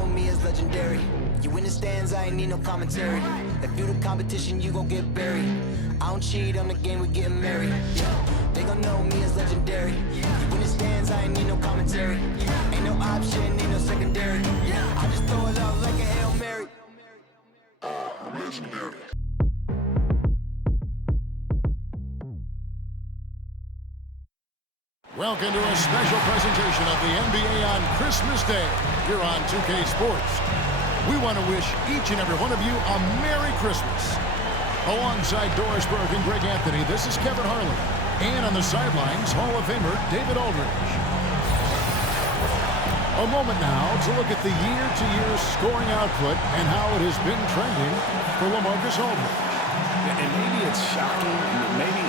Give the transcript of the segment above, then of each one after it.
know me as legendary. You in the stands, I ain't need no commentary. If you the competition, you gon' get buried. I don't cheat on the game, we getting married. Yeah, they gon' know me as legendary. You in the stands, I ain't need no commentary. Ain't no option, ain't no secondary. I just throw it out like a Hail Mary. Legendary. Welcome to a special presentation of the NBA on Christmas Day here on 2K Sports. We want to wish each and every one of you a Merry Christmas. Alongside Doris Burke and Greg Anthony, this is Kevin Harlan. And on the sidelines, Hall of Famer David Aldridge. A moment now to look at the year-to-year scoring output and how it has been trending for LaMarcus Aldridge. And maybe it's shocking, maybe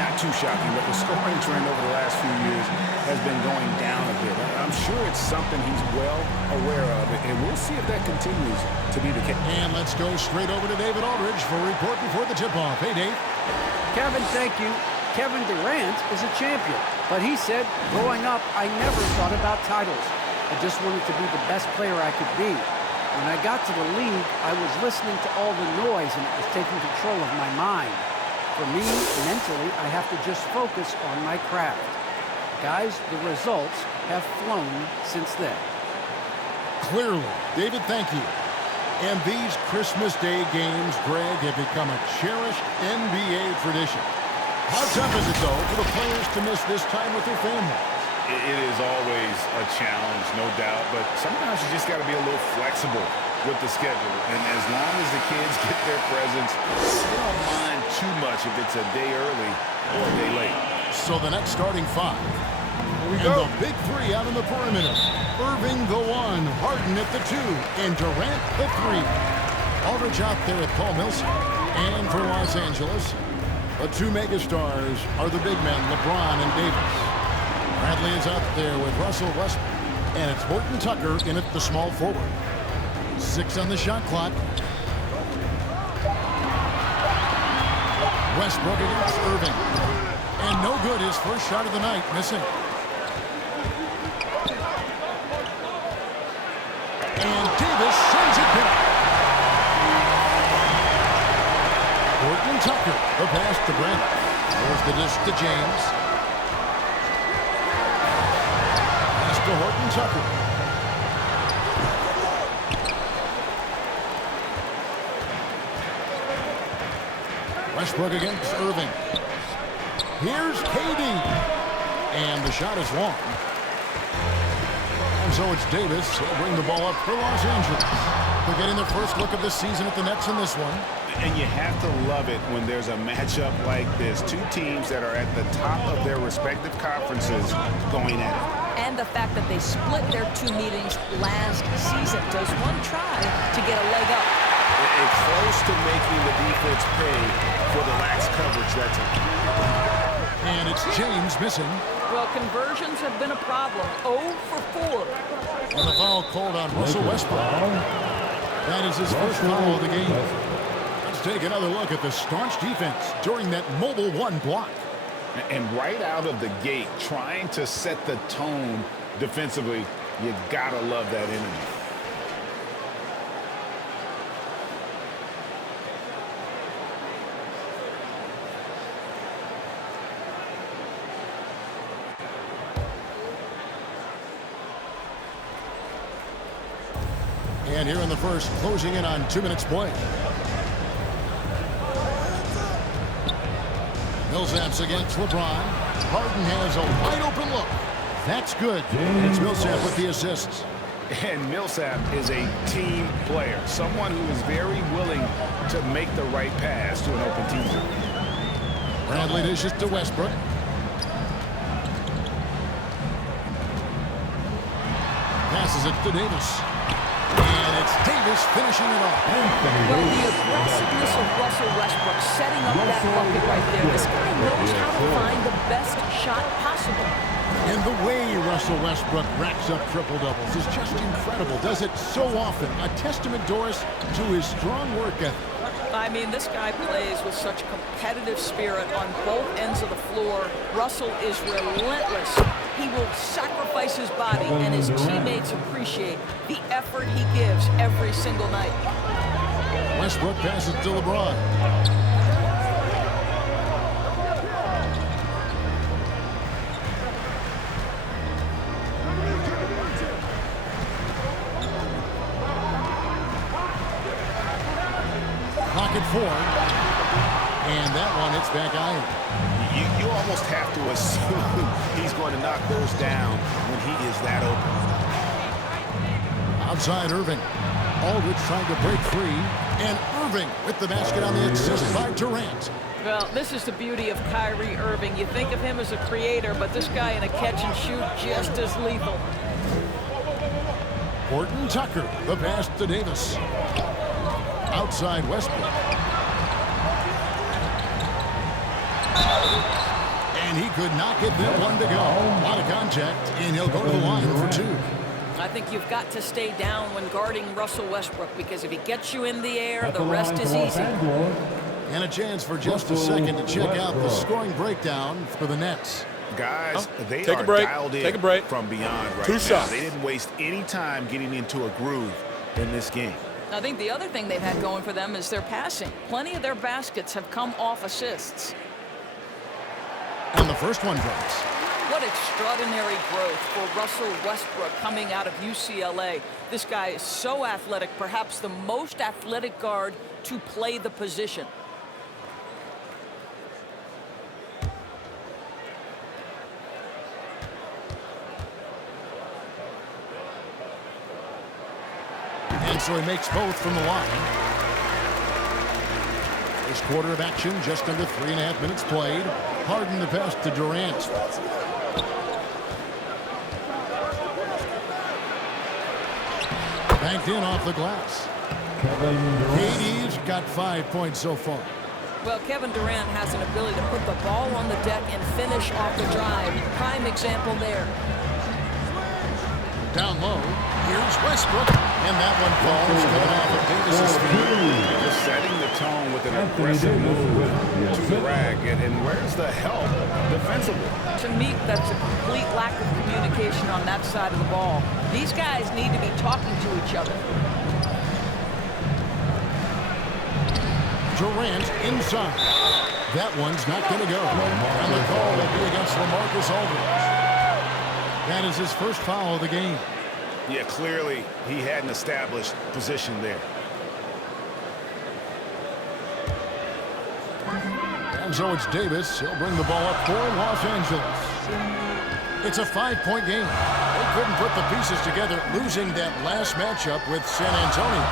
not too shocking, but the scoring trend over the last few years has been going down a bit. I'm sure it's something he's well aware of, and we'll see if that continues to be the case. And let's go straight over to David Aldridge for a report before the tip-off. Hey, Dave. Kevin, thank you. Kevin Durant is a champion, but he said, growing up, I never thought about titles. I just wanted to be the best player I could be. When I got to the league, I was listening to all the noise and it was taking control of my mind. For me, mentally, I have to just focus on my craft. Guys, the results have flown since then. Clearly. David, thank you. And these Christmas Day games, Greg, have become a cherished NBA tradition. How tough is it, though, for the players to miss this time with their families? It is always a challenge, no doubt, but sometimes you just got to be a little flexible with the schedule. And as long as the kids get their presents, they don't mind too much if it's a day early or a day late. So the next starting five. And the big three out on the perimeter. Irving the one, Harden at the two, and Durant the three. Aldridge out there at Paul Millsap. And for Los Angeles, the two megastars are the big men, LeBron and Davis. Bradley is out there with Russell Westbrook, and it's Horton Tucker in at the small forward. 6 on the shot clock. Westbrook against Irving. And no good, his first shot of the night, missing. And Davis sends it back. Horton Tucker, the pass to Brandon. There's the dish to James. To Horton Tucker. Westbrook against Irving. Here's KD. And the shot is long. And so it's Davis. He'll bring the ball up for Los Angeles. They're getting their first look of the season at the Nets in this one. And you have to love it when there's a matchup like this. Two teams that are at the top of their respective conferences going at it. And the fact that they split their two meetings last season. Does one try to get a leg up? It's close to making the defense pay for the lax coverage that's in. And it's James missing. Well, conversions have been a problem. 0 for 4. And the foul called on Russell Westbrook. That is his first foul of the game. Let's take another look at the staunch defense during that mobile one block. And right out of the gate, trying to set the tone defensively, you gotta love that energy. And here in the first, closing in on 2 minutes play. Millsap's against LeBron. Harden has a wide-open look. That's good. It's Millsap with the assists. And Millsap is a team player, someone who is very willing to make the right pass to an open teammate. Bradley dishes to Westbrook. Passes it to Davis. And it's Davis finishing it off. Well, the aggressiveness of Russell Westbrook setting up that bucket right there. This guy knows how to find the best shot possible. And the way Russell Westbrook racks up triple-doubles is just incredible. Does it so often. A testament, Doris, to his strong work ethic. I mean, this guy plays with such competitive spirit on both ends of the floor. Russell is relentless. He will sacrifice his body, and his teammates appreciate the effort he gives every single night. Westbrook passes to LeBron. Pocket four. And that one hits back iron. You almost have to assume he's going to knock those down when he is that open. Outside Irving. Aldridge trying to break free. And Irving with the basket on the assist by Durant. Well, this is the beauty of Kyrie Irving. You think of him as a creator, but this guy in a catch and shoot just as lethal. Horton Tucker, the pass to Davis. Outside Westbrook. And he could not get that one to go. A lot of contact, and he'll go to the line for two. I think you've got to stay down when guarding Russell Westbrook, because if he gets you in the air, the rest is easy. And a chance for just a second to check out the scoring breakdown for the Nets. Guys, they Take are a break. dialed in Take a break. from beyond right Two now. shots. They didn't waste any time getting into a groove in this game. I think the other thing they've had going for them is their passing. Plenty of their baskets have come off assists. And the first one breaks. What extraordinary growth for Russell Westbrook coming out of UCLA. This guy is so athletic, perhaps the most athletic guard to play the position. And so he makes both from the line. First quarter of action, just under 3.5 minutes played. Harden the pass to Durant. Banked in off the glass. KD's got 5 points so far. Well, Kevin Durant has an ability to put the ball on the deck and finish off the drive. Prime example there. Down low, here's Westbrook, and that one falls coming off of Davis's feet. Just setting the tone with an aggressive move to the rack. And where's the help defensively? To me, that's a complete lack of communication on that side of the ball. These guys need to be talking to each other. Durant inside. That one's not going to go. And the call will be against LaMarcus Aldridge. That is his first foul of the game. Yeah, clearly he had an established position there. And so it's Davis. He'll bring the ball up for Los Angeles. It's a 5-point game. They couldn't put the pieces together, losing that last matchup with San Antonio.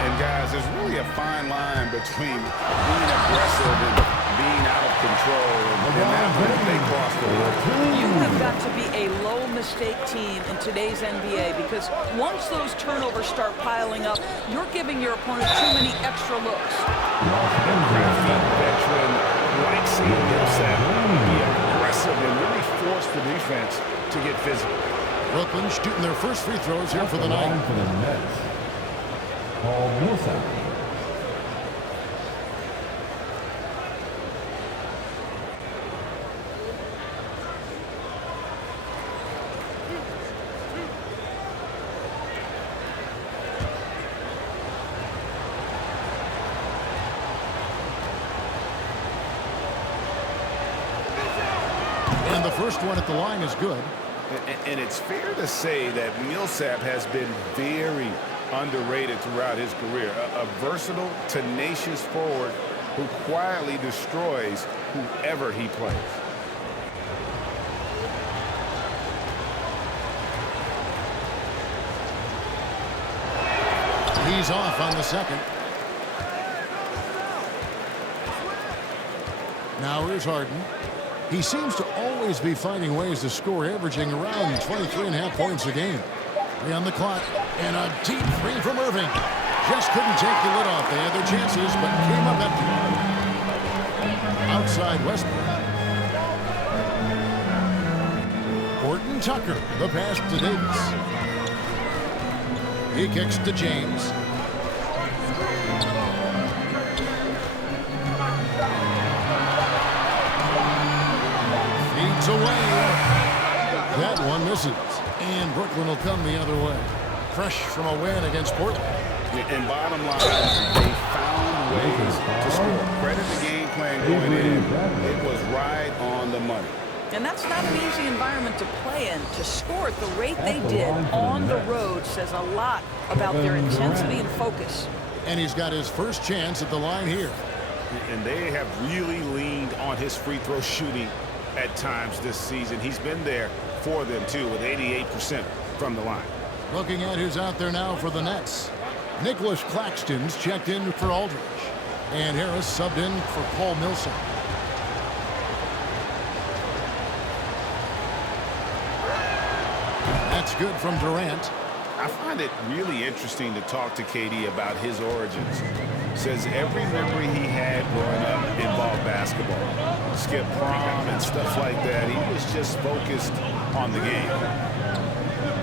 And guys, there's really a fine line between being aggressive and being out of control. And that one, they crossed the line. You have got to be a low-mistake team in today's NBA, because once those turnovers start piling up, you're giving your opponent too many extra looks. Crafty veteran like seeing Millsap be aggressive and really force the defense to get physical. Brooklyn shooting their first free throws here for the night. For the Nets, Paul Millsap. And the first one at the line is good. And it's fair to say that Millsap has been very underrated throughout his career. A versatile, tenacious forward who quietly destroys whoever he plays. He's off on the second. Now here's Harden. He seems to always be finding ways to score, averaging around 23.5 points a game. 3 on the clock, and a deep three from Irving. Just couldn't take the lid off. They had their chances, but came up empty. Outside Westbrook. Horton Tucker, the pass to Davis. He kicks to James. away. That one misses. And Brooklyn will come the other way. Fresh from a win against Portland. And bottom line, they found ways to score. Credit the game plan going in. It was right on the money. And that's not an easy environment to play in. To score at the rate they did on the road says a lot about their intensity and focus. And he's got his first chance at the line here. And they have really leaned on his free throw shooting at times this season. He's been there for them, too, with 88% from the line. Looking at who's out there now for the Nets. Nicholas Claxton's checked in for Aldridge. And Harris subbed in for Paul Millsap. That's good from Durant. I find it really interesting to talk to KD about his origins. Says every memory he had growing up involved basketball. Skip prom and stuff like that. He was just focused on the game.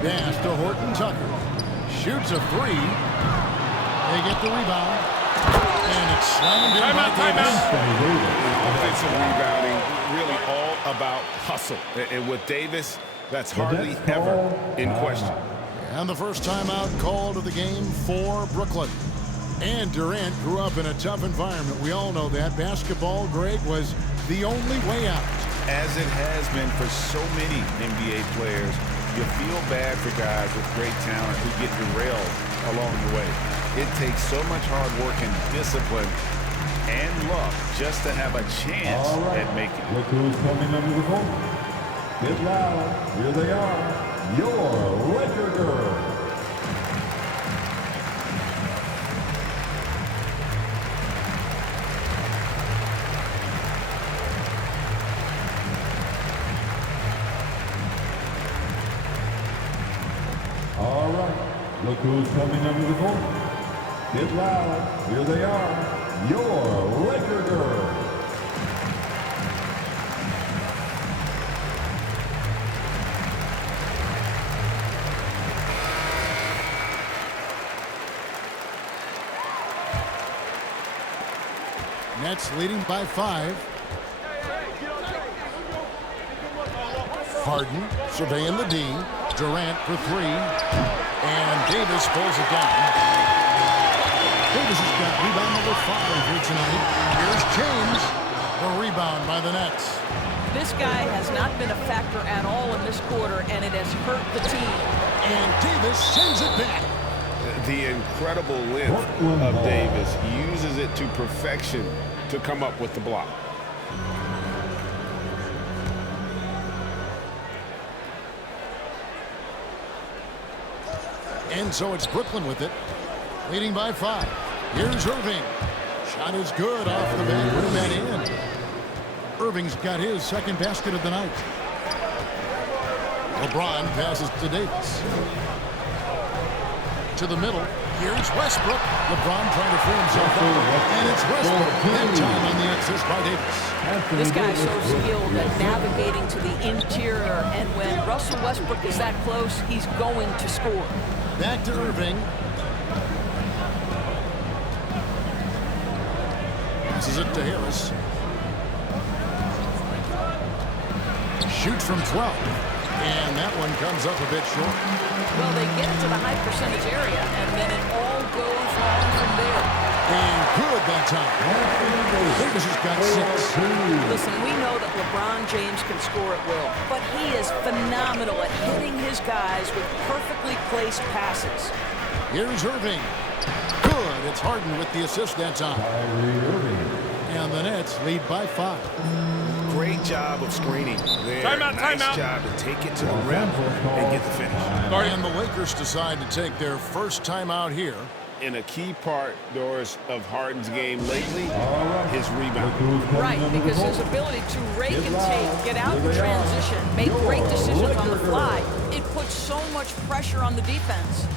Pass to Horton Tucker. Shoots a three. They get the rebound. And it's slammed in by Davis. Offensive rebounding, really all about hustle. And with Davis, that's hardly ever in question. And the first timeout called of the game for Brooklyn. And Durant grew up in a tough environment. We all know that. Basketball, Greg, was the only way out. As it has been for so many NBA players, you feel bad for guys with great talent who get derailed along the way. It takes so much hard work and discipline and luck just to have a chance at making it. Look who's coming under the goal. Get loud. Here they are. Your Laker girls. All right. Look who's coming under the goal. Get loud. Here they are. Your Laker girls. Nets leading by 5. Harden surveying the D. Durant for 3. And Davis pulls it down. Davis has got rebound number 5 here tonight. Here's James. The rebound by the Nets. This guy has not been a factor at all in this quarter, and it has hurt the team. And Davis sends it back. The incredible length of Davis uses it to perfection to come up with the block. And so it's Brooklyn with it, leading by 5. Here's Irving. Shot is good off the back rim and in. Irving's got his second basket of the night. LeBron passes to Davis. To the middle. Here's Westbrook. LeBron trying to free himself out. And it's Westbrook. That time on the assist by Davis. This guy's so skilled at navigating to the interior, and when Russell Westbrook is that close, he's going to score. Back to Irving. Passes it to Harris. Shoots from 12. And that one comes up a bit short. Well, they get into the high percentage area, and then it all goes wrong from there. And good that time. Davis has got 6. Listen, we know that LeBron James can score at will, but he is phenomenal at hitting his guys with perfectly placed passes. Here's Irving. Good. It's Harden with the assist that time. Kyrie Irving. And the Nets lead by 5. Great job of screening there. Nice job to take it to the rim and get the finish. And the Lakers decide to take their first timeout here. In a key part, Doris, of Harden's game lately, his rebound. Right, because his ability to rake and take, get out in transition, make great decisions on the fly, it puts so much pressure on the defense.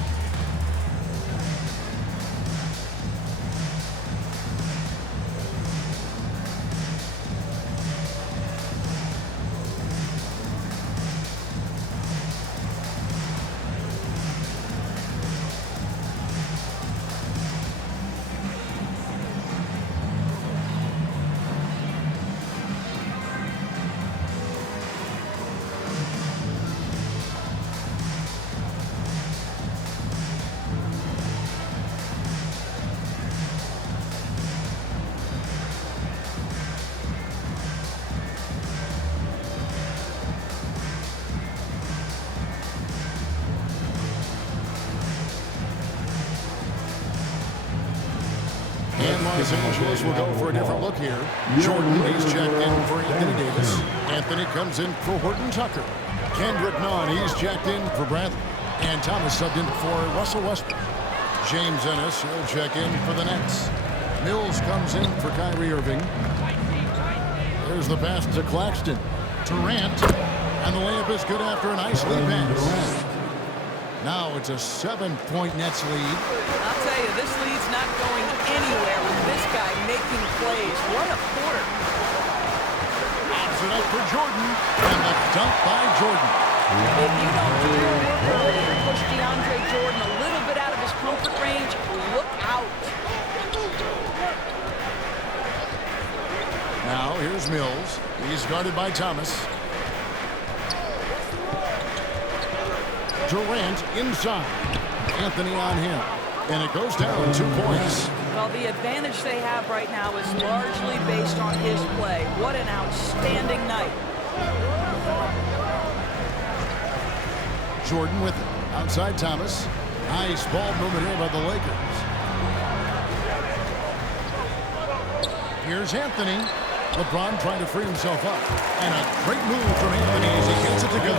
Los Angeles will go for a different look here. Jordan, he's checked in for Anthony Davis. Anthony comes in for Horton Tucker. Kendrick Nunn, he's checked in for Bradley. And Thomas subbed in for Russell Westbrook. James Ennis, he'll check in for the Nets. Mills comes in for Kyrie Irving. There's the pass to Claxton. Durant, and the layup is good after a nice lead pass. Now it's a 7-point Nets lead. I'll tell you, this lead's not going anywhere with this guy making plays. What a quarter. Lobs it up for Jordan, and the dunk by Jordan. If you don't do your work early and push DeAndre Jordan a little bit out of his comfort range, look out. Now here's Mills. He's guarded by Thomas. Durant inside. Anthony on him. And it goes down 2 points. Well, the advantage they have right now is largely based on his play. What an outstanding night. Jordan with it. Outside Thomas. Nice ball movement here by the Lakers. Here's Anthony. LeBron trying to free himself up. And a great move from Anthony as he gets it to go.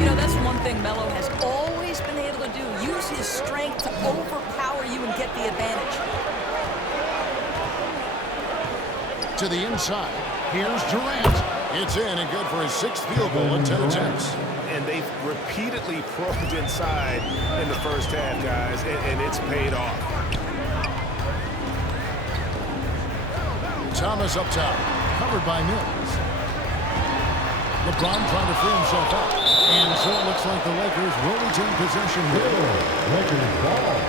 You know, that's one thing Melo has always been able to do. Use his strength to overpower you and get the advantage. To the inside. Here's Durant. It's in and good for his 6th field goal in 10 attempts. And they've repeatedly probed inside in the first half, guys, and it's paid off. Thomas up top, covered by Mills. LeBron trying to free himself up. And so it looks like the Lakers will retain possession here. Lakers ball.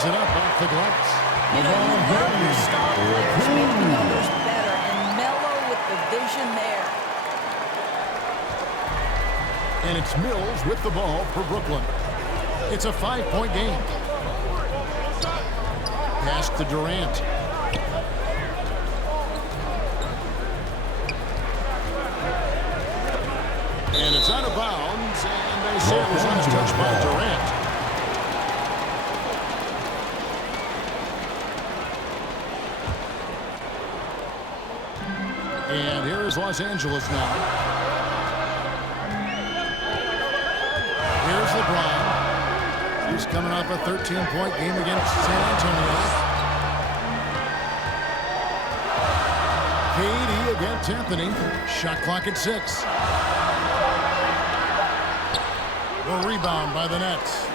Lays it up off the glass. You know, you love your star players making others better, and Melo with the vision there. And it's Mills with the ball for Brooklyn. It's a 5-point game. Pass to Durant. And it's out of bounds, and they say it was last touched by Durant. And here is Los Angeles now. Here's LeBron. He's coming off a 13-point game against San Antonio. KD against Anthony. Shot clock at 6. The rebound by the Nets.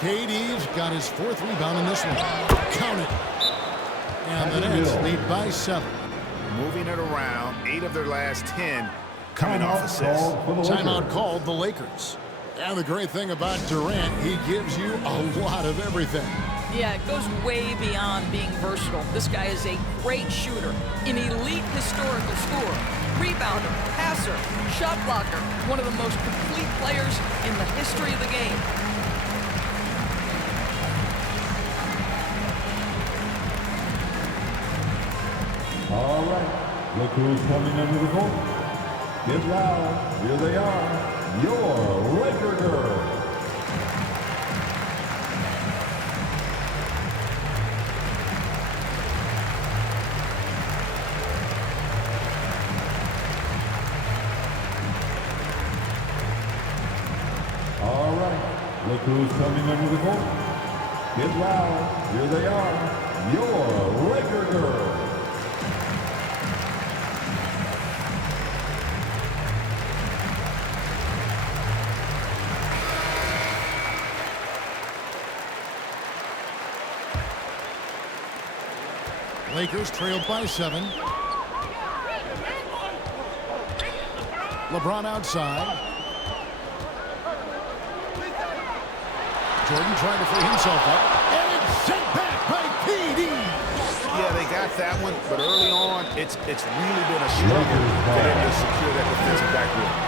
KD's got his 4th rebound in this one. Count it. And the Nets lead by 7. Moving it around, 8 of their last 10 coming off assists. Timeout called the Lakers. And the great thing about Durant, he gives you a lot of everything. Yeah, it goes way beyond being versatile. This guy is a great shooter, an elite historical scorer, rebounder, passer, shot blocker, one of the most complete players in the history of the game. All right, look who's coming under the goal. Get loud, here they are, your Laker girls. All right, look who's coming under the goal. Get loud, here they are, your Laker girls. Lakers trailed by 7. LeBron outside. Jordan trying to free himself up. And it's sent back by KD. Yeah, they got that one, but early on, it's really been a struggle for them to secure that defensive backboard.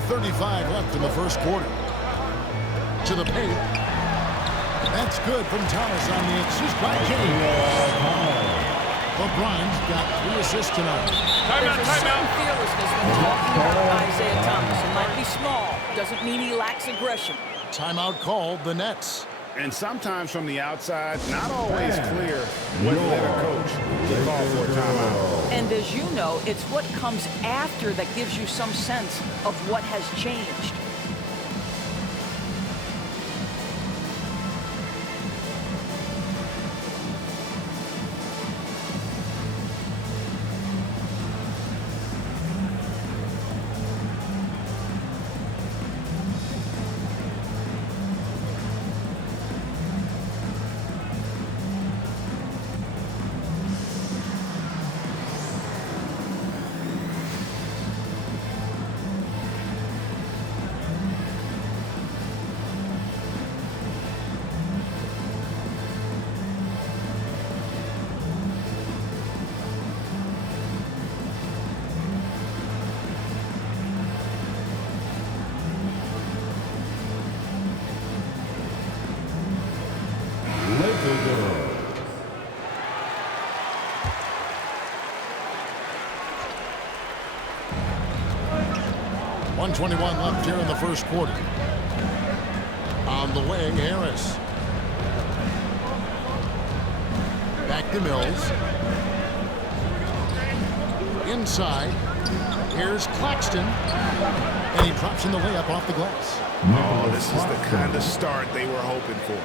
1:35 left in the first quarter. To the paint. That's good from Thomas on the assist by James. LeBron's got 3 assists tonight. There's a certain fearlessness when talking about Isaiah Thomas. It might be small. Doesn't mean he lacks aggression. Timeout called the Nets. And sometimes from the outside, not always clear what led a coach to call for a timeout. And as you know, it's what comes after that gives you some sense of what has changed. LAKERS. 1:21 left here in the first quarter. On the wing, Harris. Back to Mills. Inside. Here's Claxton. And he drops in the layup off the glass. Oh, this is the kind of start they were hoping for.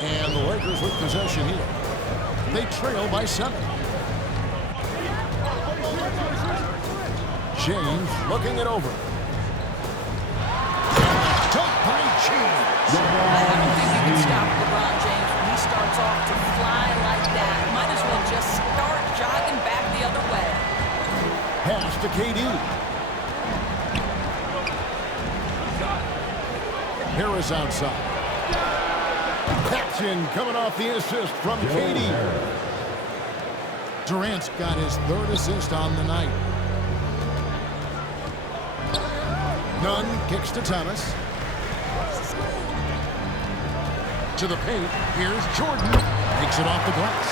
And the Lakers with possession here. They trail by 7. James looking it over. Dunk by James. I don't think you can stop LeBron James when he starts off to fly like that. Might as well just start jogging back the other way. Pass to KD. Harris outside. Captain coming off the assist from KD. Durant's got his 3rd assist on the night. Nunn kicks to Thomas. To the paint. Here's Jordan. Takes it off the glass.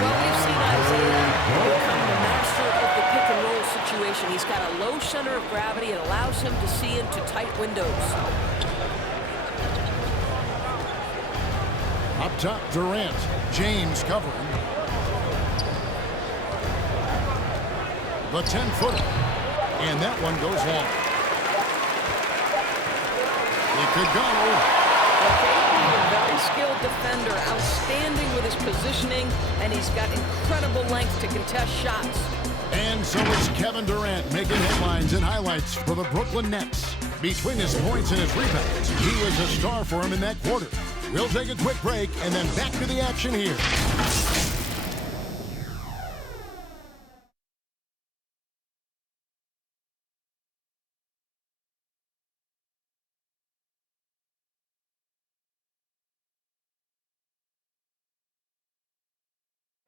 Well, we've seen Isaiah become the master of the pick-and-roll situation. He's got a low center of gravity. It allows him to see into tight windows. Up top, Durant. James covering. The 10-footer. And that one goes long. It could go. Okay, a very skilled defender, outstanding with his positioning, and he's got incredible length to contest shots. And so it's Kevin Durant making headlines and highlights for the Brooklyn Nets. Between his points and his rebounds, he was a star for him in that quarter. We'll take a quick break and then back to the action here.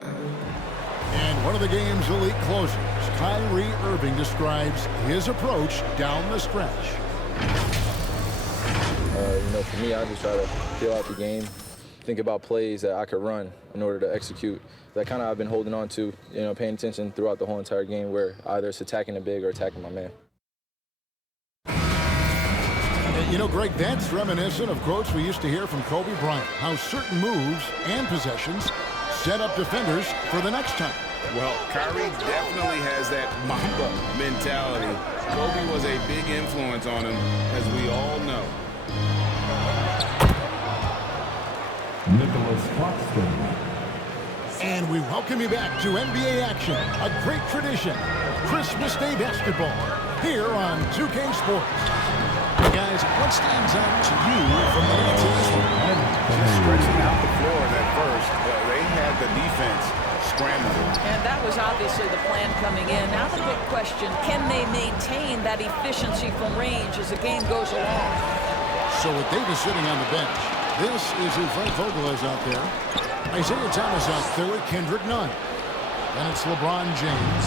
And one of the game's elite closers, Kyrie Irving, describes his approach down the stretch. For me, I just try to feel out the game, think about plays that I could run in order to execute. That kind of I've been holding on to, paying attention throughout the whole entire game where either it's attacking the big or attacking my man. Greg, that's reminiscent of quotes we used to hear from Kobe Bryant, how certain moves and possessions set up defenders for the next time. Well, Kyrie definitely has that Mamba mentality. Kobe was a big influence on him, as we all know. Nicholas Claxton. And we welcome you back to NBA action, a great tradition. Christmas Day basketball here on 2K Sports. Hey guys, what stands out to you from the Nets in this one? Just stretching out the floor at first. They had the defense scrambling. And that was obviously the plan coming in. Now the big question, can they maintain that efficiency from range as the game goes along? So with Davis sitting on the bench, this is who Frank Vogel is out there. Isaiah Thomas out there with Kendrick Nunn. Then it's LeBron James.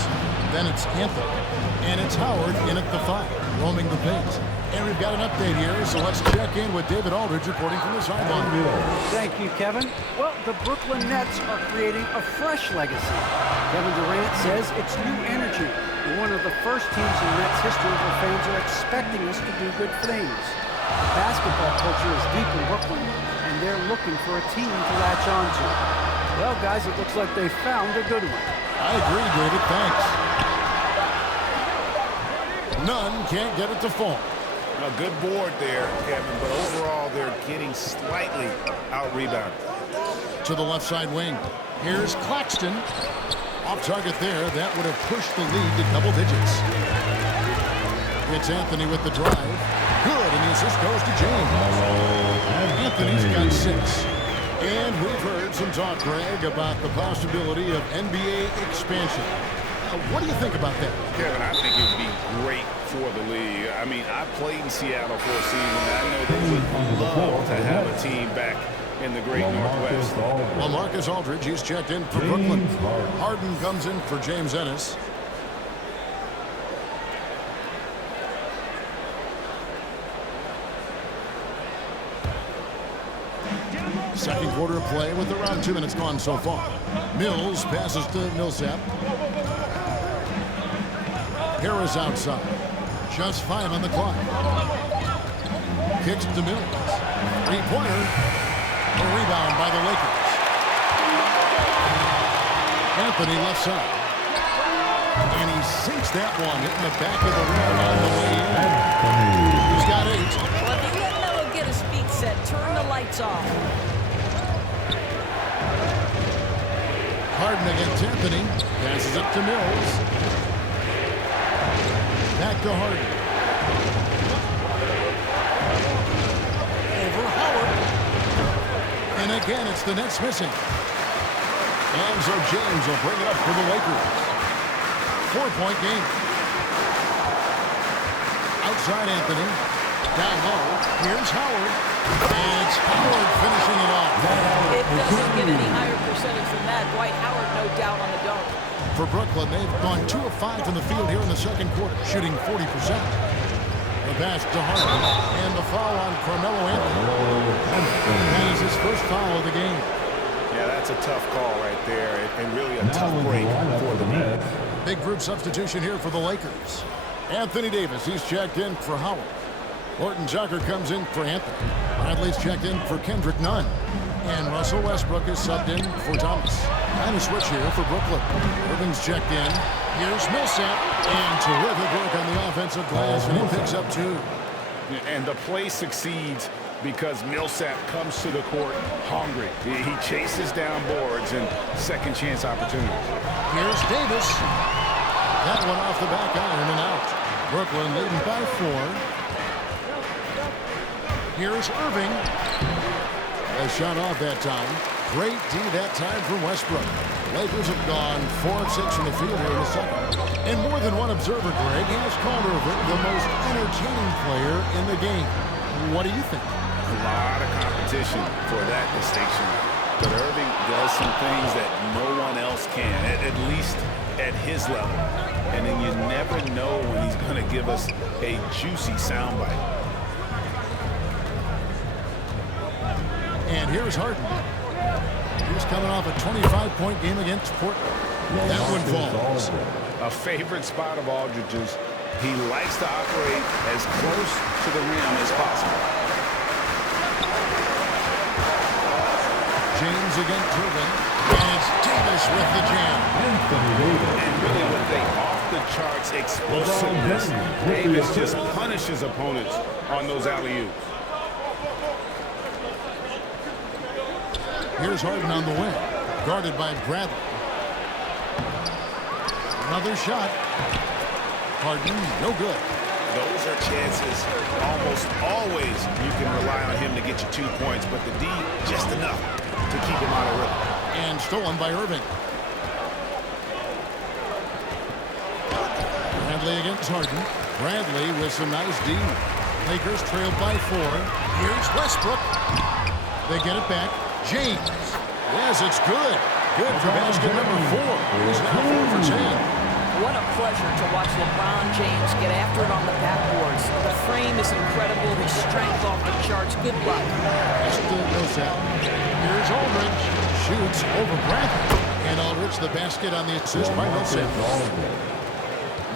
then it's Anthony. And it's Howard in at the 5, roaming the pace. And we've got an update here, so let's check in with David Aldridge reporting from the sideline. Thank you, Kevin. Well, the Brooklyn Nets are creating a fresh legacy. Kevin Durant says it's new energy. We're one of the first teams in Nets history where fans are expecting us to do good things. The basketball culture is deep in Brooklyn, and they're looking for a team to latch onto. Well, guys, it looks like they found a good one. I agree, David. Thanks. None can't get it to fall. A good board there, Kevin, but overall they're getting slightly out-rebounded. To the left side wing. Here's Claxton. Off target there. That would have pushed the lead to double digits. It's Anthony with the drive. Good, and the assist goes to James. Anthony's got 6. And we've heard some talk, Greg, about the possibility of NBA expansion. What do you think about that? Kevin, I think it would be great for the league. I mean, I played in Seattle for a season. I know they would love to have a team back in the great Northwest. Well, Marcus Aldridge, he's checked in for Brooklyn. Harden comes in for James Ennis. Second quarter of play with around 2 minutes gone so far. Mills passes to Millsap. Harris outside. Just 5 on the clock. Kicks to Mills. 3-pointer. A rebound by the Lakers. Anthony left side. And he sinks that one, hitting the back of the rim on the way in. He's got 8. Well, if you get Melo get his feet set, turn the lights off. Harden against Anthony. Passes it to Mills. Back to Harden. Over Howard. And again, it's the Nets missing. And so James will bring it up for the Lakers. 4-point game. Outside Anthony. Down low. Here's Howard. And it's Howard finishing it off. It doesn't get any higher percentage than that. Dwight Howard, no doubt, on the dunk. For Brooklyn, they've gone 2 of 5 from the field here in the second quarter, shooting 40%. The pass to Harden, and the foul on Carmelo Anthony. That is his first foul of the game. Yeah, that's a tough call right there, and really a tough break for the Nets. Big group substitution here for the Lakers. Anthony Davis, he's checked in for Howard. Horton Tucker comes in for Anthony. Bradley's checked in for Kendrick Nunn. And Russell Westbrook is subbed in for Thomas. And a switch here for Brooklyn. Irving's checked in. Here's Millsap. And terrific work on the offensive glass, and he picks up 2. And the play succeeds because Millsap comes to the court hungry. He chases down boards and second chance opportunities. Here's Davis. That one off the back iron and out. Brooklyn leading by 4. Here's Irving. A shot off that time. Great D that time from Westbrook. Lakers have gone 4 of 6 from the field here in the second. And more than one observer, Greg, has called Irving the most entertaining player in the game. What do you think? A lot of competition for that distinction. But Irving does some things that no one else can, at least at his level. And then you never know when he's going to give us a juicy soundbite. And here's Harden. He's coming off a 25-point game against Portland. That one falls. A favorite spot of Aldridge's. He likes to operate as close to the rim as possible. James against Irving. And it's Davis with the jam. And really with the off-the-charts explosiveness, Davis just punishes opponents on those alley-oops. Here's Harden on the wing, guarded by Bradley. Another shot. Harden, no good. Those are chances. Almost always you can rely on him to get you 2 points, but the D, just enough to keep him out of rhythm. And stolen by Irving. Bradley against Harden. Bradley with some nice D. Lakers trailed by 4. Here's Westbrook. They get it back. James. Yes, it's good. Good for basket number 4. He's now 4 for 10. What a pleasure to watch LeBron James get after it on the backboards. The frame is incredible. His strength off the charts. Good luck. Here's Aldridge. Shoots over Bradley. And Aldridge, the basket on the assist by Millsap.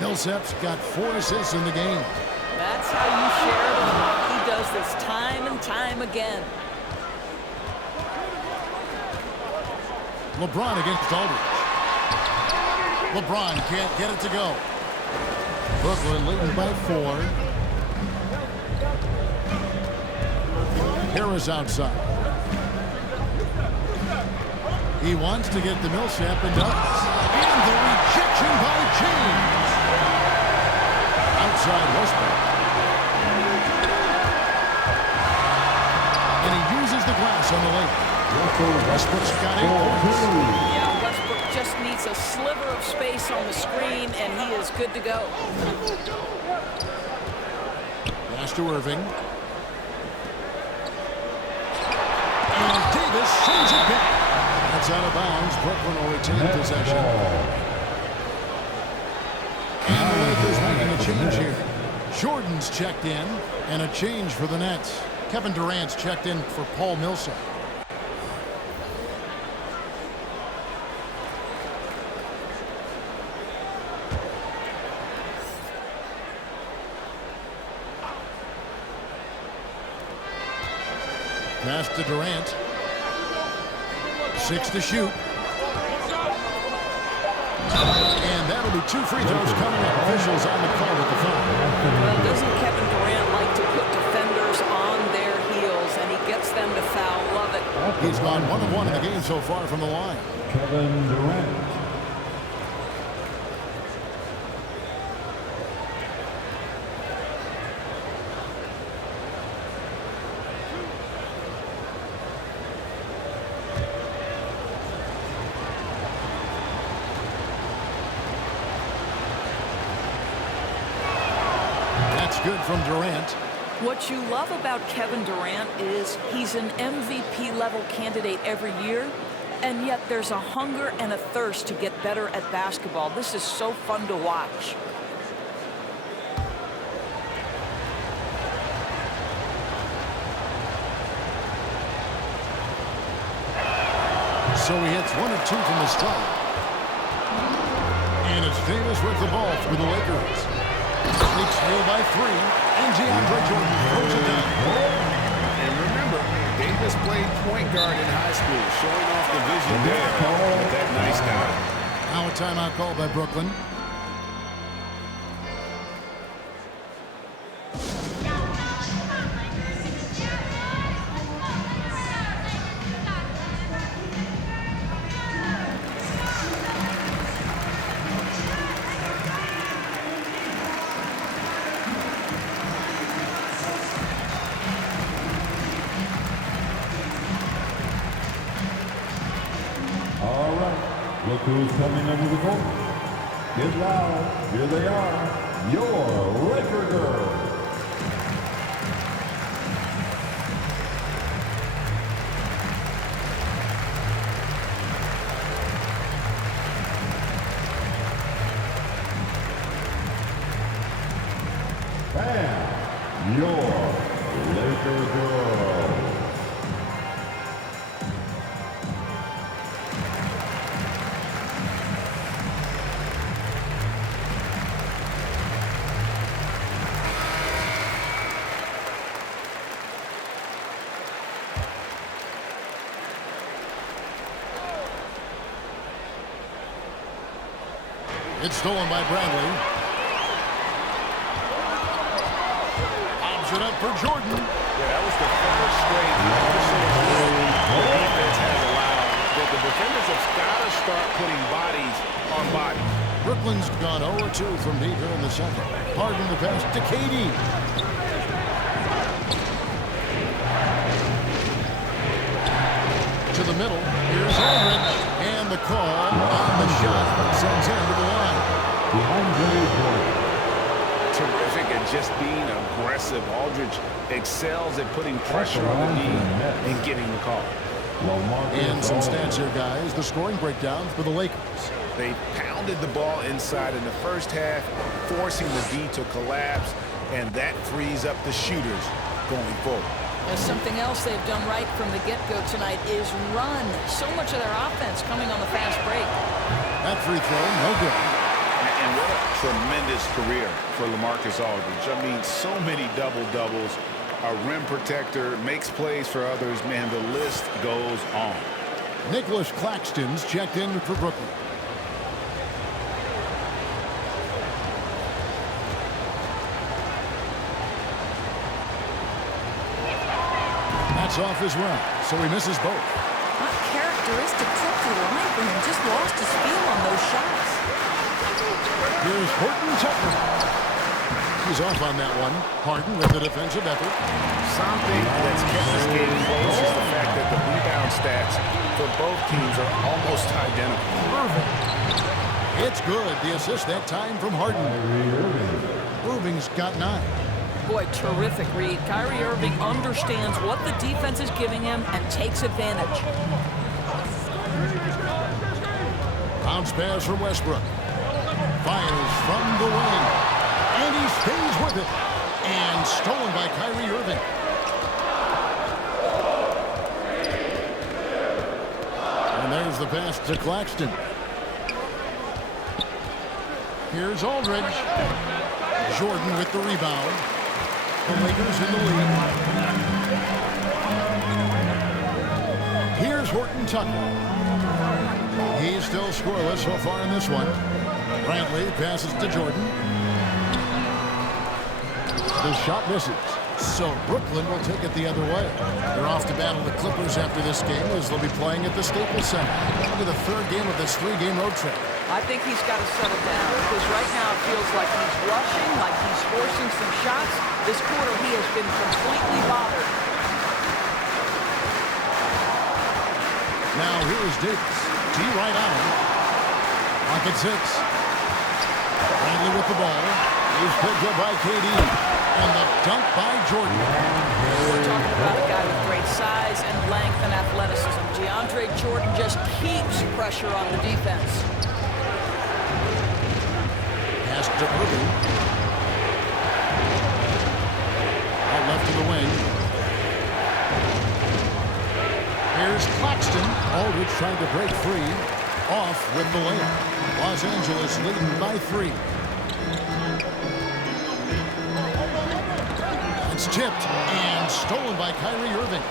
Millsap's got 4 assists in the game. That's how you share the ball. He does this time and time again. LeBron against Aldridge. LeBron can't get it to go. Brooklyn leading by 4. Harris outside. He wants to get to Millsap and does. And the rejection by James. Outside Westbrook. And he uses the glass on the lane. Westbrook's got 8 points. Yeah, Westbrook just needs a sliver of space on the screen, and he is good to go. Pass to Irving. And Davis sends it back. That's out of bounds. Brooklyn will retain possession. And the Lakers making a change here. Jordan's checked in, and a change for the Nets. Kevin Durant's checked in for Paul Millsap. Pass to Durant. 6 to shoot. And that'll be 2 free throws coming up. Officials on the call with the foul. Well, doesn't Kevin Durant like to put defenders on their heels, and he gets them to foul? Love it. He's gone 1 of 1 in the game so far from the line. Kevin Durant. Good from Durant. What you love about Kevin Durant is he's an MVP level candidate every year, and yet there's a hunger and a thirst to get better at basketball. This is so fun to watch. So he hits 1 of 2 from the stripe. And it's Davis with the ball for the Lakers. They trail by 3, and DeAndre Jordan throws it down. And remember, Davis played point guard in high school, showing off the vision there with that nice dive. Now a timeout called by Brooklyn. All right, look who's coming under the goal. Get loud, here they are, your Laker girls. Bam, your Laker girls. It's stolen by Bradley. Bobs it up for Jordan. Yeah, that was the first straight the defense has allowed. But the defenders have got to start putting bodies on bodies. Brooklyn's gone 0-2 from deep here in the second. Harden the pass to KD. To the middle. Here's Aldridge. And the call on the shot sends him to the line. Terrific at just being aggressive. Aldridge excels at putting pressure on the knee and getting the call. And some stats here, guys. The scoring breakdown for the Lakers. They pounded the ball inside in the first half, forcing the D to collapse, and that frees up the shooters going forward. There's something else they've done right from the get-go tonight is run. So much of their offense coming on the fast break. That free throw, no good. And what a tremendous career for LaMarcus Aldridge. I mean, so many double-doubles. A rim protector, makes plays for others. Man, the list goes on. Nicholas Claxton's checked in for Brooklyn. That's off as well, so he misses both. Not characteristic trip to the line for him. Just lost his feel on those shots. Here's Horton Tucker. He's off on that one. Harden with the defensive effort. Something that's kept this game close is the fact that the rebound stats for both teams are almost identical. It's good. The assist that time from Harden. Irving's got 9. Boy, terrific read. Kyrie Irving understands what the defense is giving him and takes advantage. Bounce pass from Westbrook. Fires from the wing. And he stays with it. And stolen by Kyrie Irving. And there's the pass to Claxton. Here's Aldridge. Jordan with the rebound. The Lakers in the lead. Here's Horton Tucker. He's still scoreless so far in this one. Brantley passes to Jordan. The shot misses. So Brooklyn will take it the other way. They're off to battle the Clippers after this game as they'll be playing at the Staples Center. Into the 3rd game of this 3-game road trip. I think he's got to settle down because right now it feels like he's rushing, like he's forcing some shots. This quarter he has been completely bothered. Now here's Davis. T right on him. Pocket 6. Brantley with the ball. He's picked up by KD. And the dunk by Jordan. We're talking about a guy with great size and length and athleticism. DeAndre Jordan just keeps pressure on the defense. Pass to Irving. Out left to the wing. Here's Claxton. Aldridge trying to break free. Off with the layup. Los Angeles leading by 3. It's tipped and stolen by Kyrie Irving.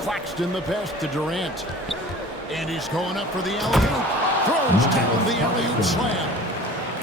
Claxton the pass to Durant. And he's going up for the alley-oop. Throws down the alley-oop slam.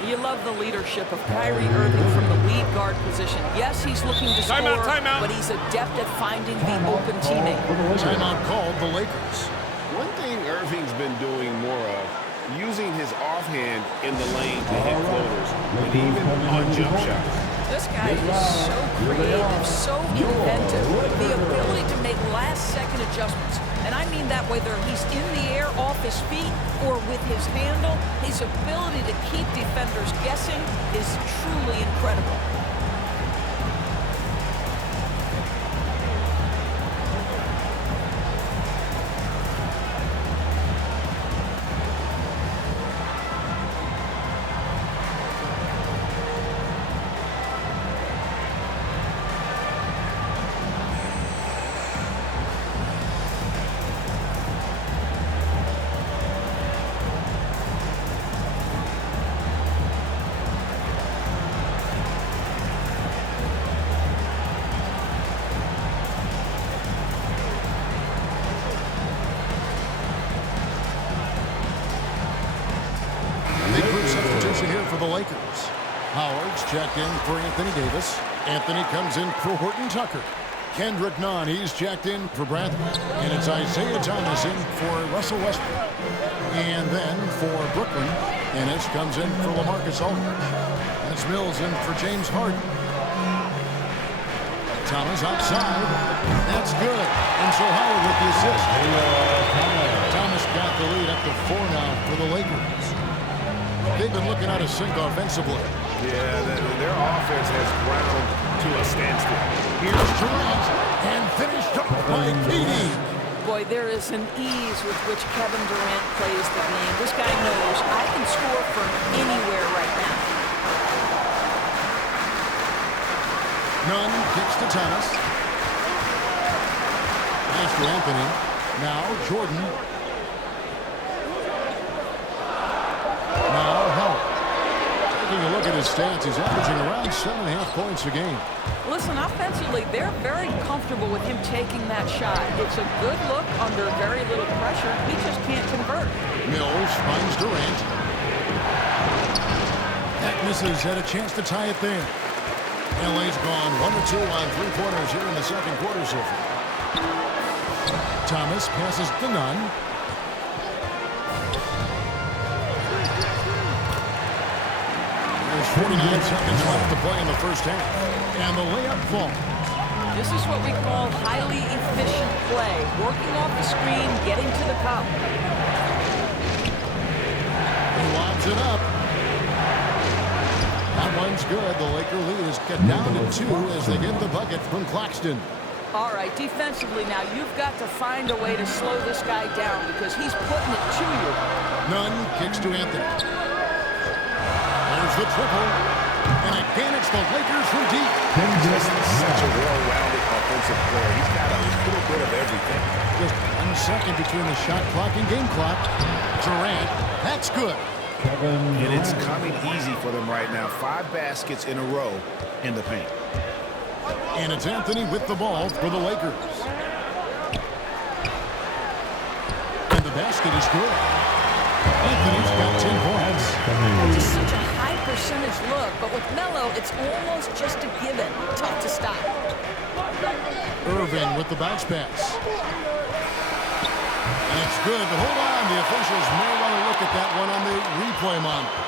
You love the leadership of Kyrie Irving from the lead guard position. Yes, he's looking to score, but he's adept at finding the open teammate. Timeout called the Lakers. One thing Irving's been doing more of, using his offhand in the lane to hit floaters, and even on jump shots. This guy is so creative, so inventive. The ability to make last-second adjustments. And I mean that whether he's in the air off his feet or with his handle, his ability to keep defenders guessing is truly incredible. Here for the Lakers. Howard's checked in for Anthony Davis. Anthony comes in for Horton Tucker. Kendrick Nunn, he's checked in for Bradley. And it's Isaiah Thomas in for Russell Westbrook. And then for Brooklyn, Ennis comes in for LaMarcus Aldridge. That's Mills in for James Harden. Thomas outside. That's good. And so Howard with the assist. Thomas got the lead up to 4 now for the Lakers. They've been looking out of sync offensively. Yeah, their offense has ground to a standstill. Here's Durant, and finished up by Katie. Boy, there is an ease with which Kevin Durant plays the game. This guy knows I can score from anywhere right now. Nunn kicks to Thomas. Pass to Anthony. Now Jordan. Now Howard. Taking a look at his stats, he's averaging around 7.5 points a game. Listen, offensively, they're very comfortable with him taking that shot. It's a good look under very little pressure. He just can't convert. Mills finds Durant. That misses, had a chance to tie it there. LA's gone 1 of 2 on three-pointers here in the second quarter so far. Thomas passes to Nunn. There's 49 seconds left to play in the first half. And the layup falls. This is what we call highly efficient play. Working off the screen, getting to the cup. He lobs it up. That one's good. The Laker lead is cut down to 2 as they get the bucket from Claxton. All right, defensively now, you've got to find a way to slow this guy down because he's putting it to you. Nunn kicks to Anthony. There's the triple. And again, it's the Lakers from deep. Just such a well-rounded offensive player. He's got a little bit of everything. Just 1 second between the shot clock and game clock. Durant, that's good. And it's coming easy for them right now. 5 baskets in a row in the paint. And it's Anthony with the ball for the Lakers. And the basket is good. Anthony's got 10 points. Just such a high percentage look, but with Melo, it's almost just a given. Tough to stop. Irving with the bounce pass. And it's good, but hold on. The officials may want to look at that one on the replay monitor.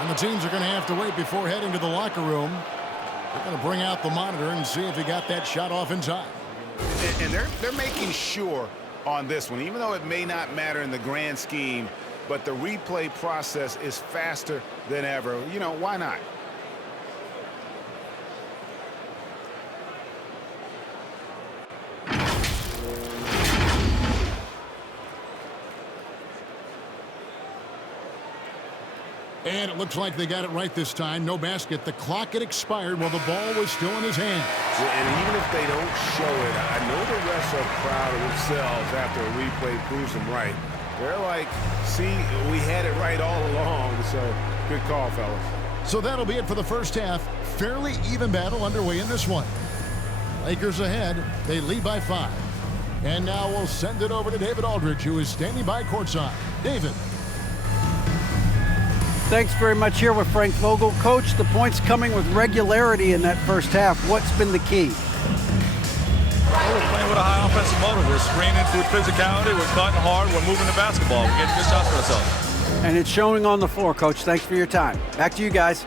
And the teams are going to have to wait before heading to the locker room. They're going to bring out the monitor and see if he got that shot off in time. And they're making sure on this one, even though it may not matter in the grand scheme, but the replay process is faster than ever. You know, why not? And it looks like they got it right this time. No basket. The clock had expired while the ball was still in his hand. And even if they don't show it, I know the refs are proud of themselves after a replay proves them right. They're like, see, we had it right all along. So good call, fellas. So that'll be it for the first half. Fairly even battle underway in this one. Lakers ahead. They lead by 5. And now we'll send it over to David Aldridge, who is standing by courtside. David. Thanks very much here with Frank Vogel. Coach, the points coming with regularity in that first half. What's been the key? Well, we're playing with a high offensive motor. We're screening with physicality. We're cutting hard. We're moving the basketball. We're getting good shots for ourselves. And it's showing on the floor, Coach. Thanks for your time. Back to you guys.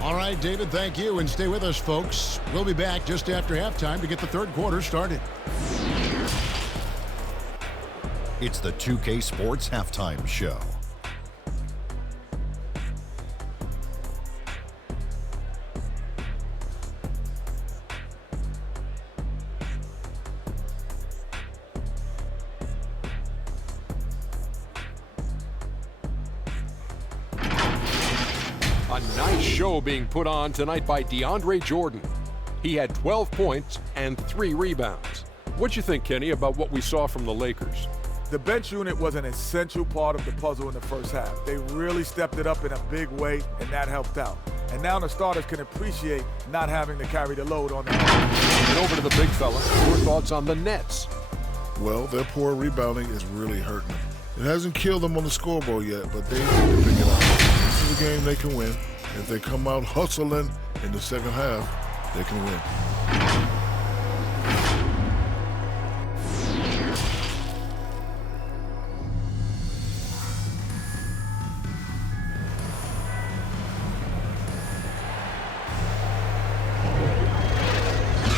All right, David, thank you. And stay with us, folks. We'll be back just after halftime to get the third quarter started. It's the 2K Sports Halftime Show. A nice show being put on tonight by DeAndre Jordan. He had 12 points and 3 rebounds. What'd you think, Kenny, about what we saw from the Lakers? The bench unit was an essential part of the puzzle in the first half. They really stepped it up in a big way, and that helped out. And now the starters can appreciate not having to carry the load on their own. And over to the big fella. Your thoughts on the Nets? Well, their poor rebounding is really hurting them. It hasn't killed them on the scoreboard yet, but they need to pick it up. This is a game they can win. If they come out hustling in the second half, they can win.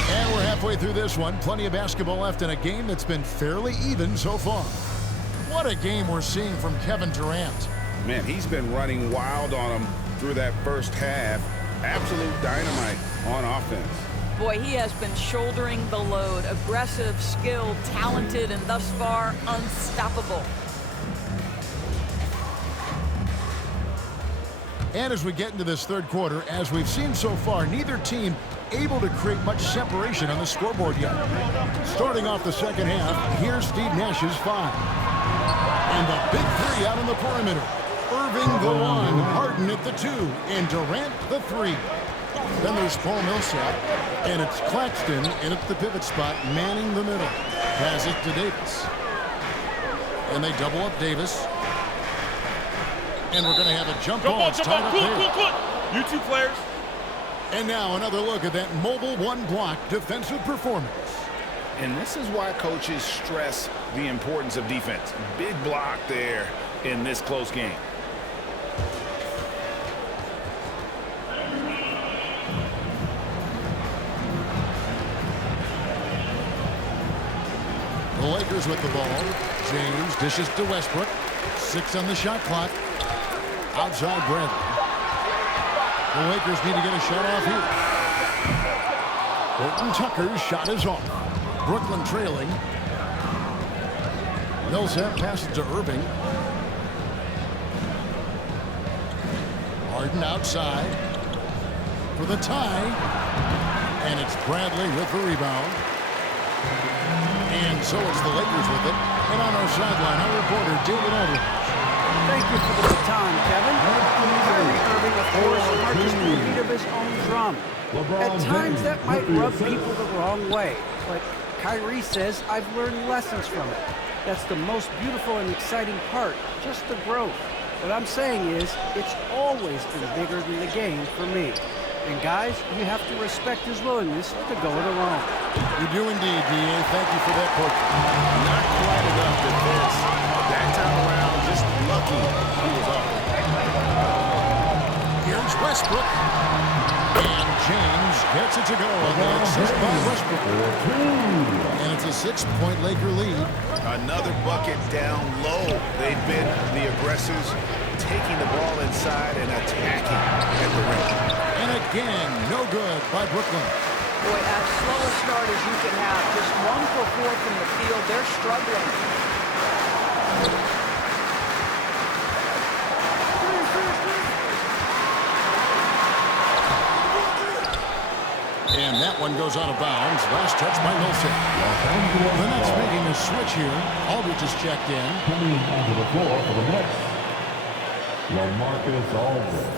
And we're halfway through this one. Plenty of basketball left in a game that's been fairly even so far. What a game we're seeing from Kevin Durant. Man, he's been running wild on them through that first half. Absolute dynamite on offense. Boy, he has been shouldering the load. Aggressive, skilled, talented, and thus far, unstoppable. And as we get into this third quarter, as we've seen so far, neither team able to create much separation on the scoreboard yet. Starting off the second half, here's Steve Nash's 5. And the big 3 out on the perimeter. Irving the 1, Harden at the 2, and Durant the 3. Then there's Paul Millsap, and it's Claxton in at the pivot spot, manning the middle. Pass it to Davis. And they double up Davis. And we're going to have a jump ball tied up there. You two players. And now another look at that mobile one-block defensive performance. And this is why coaches stress the importance of defense. Big block there in this close game. The Lakers with the ball. James dishes to Westbrook. 6 on the shot clock. Outside Bradley. The Lakers need to get a shot off here. Horton Tucker's shot is off. Brooklyn trailing. Millsap passes to Irving. Harden outside for the tie. And it's Bradley with the rebound. And so it's the Lakers with it. And on our sideline, our reporter, David Aldridge. Thank you for the baton, Kevin. Kyrie Irving, of course, marches to the beat of his own drum. At times, that might rub people the wrong way. But Kyrie says, I've learned lessons from it. That's the most beautiful and exciting part, just the growth. What I'm saying is, it's always been bigger than the game for me. And guys, you have to respect his willingness to go it alone. You do indeed, D.A. Thank you for that quote. Not quite enough at this. That time around, just lucky he was off. Here's Westbrook. And James gets it to go on the assist by Westbrook. And it's a 6-point Laker lead. Another bucket down low. They've been the aggressors, taking the ball inside and attacking at the rim. And again, no good by Brooklyn. Boy, as slow a start as you can have. Just 1 for 4 from the field. They're struggling. And that one goes out of bounds. Last touch by Millsap. The Nets making a switch here. Aldridge is checked in. Coming onto the floor for the Nets, LaMarcus Aldridge.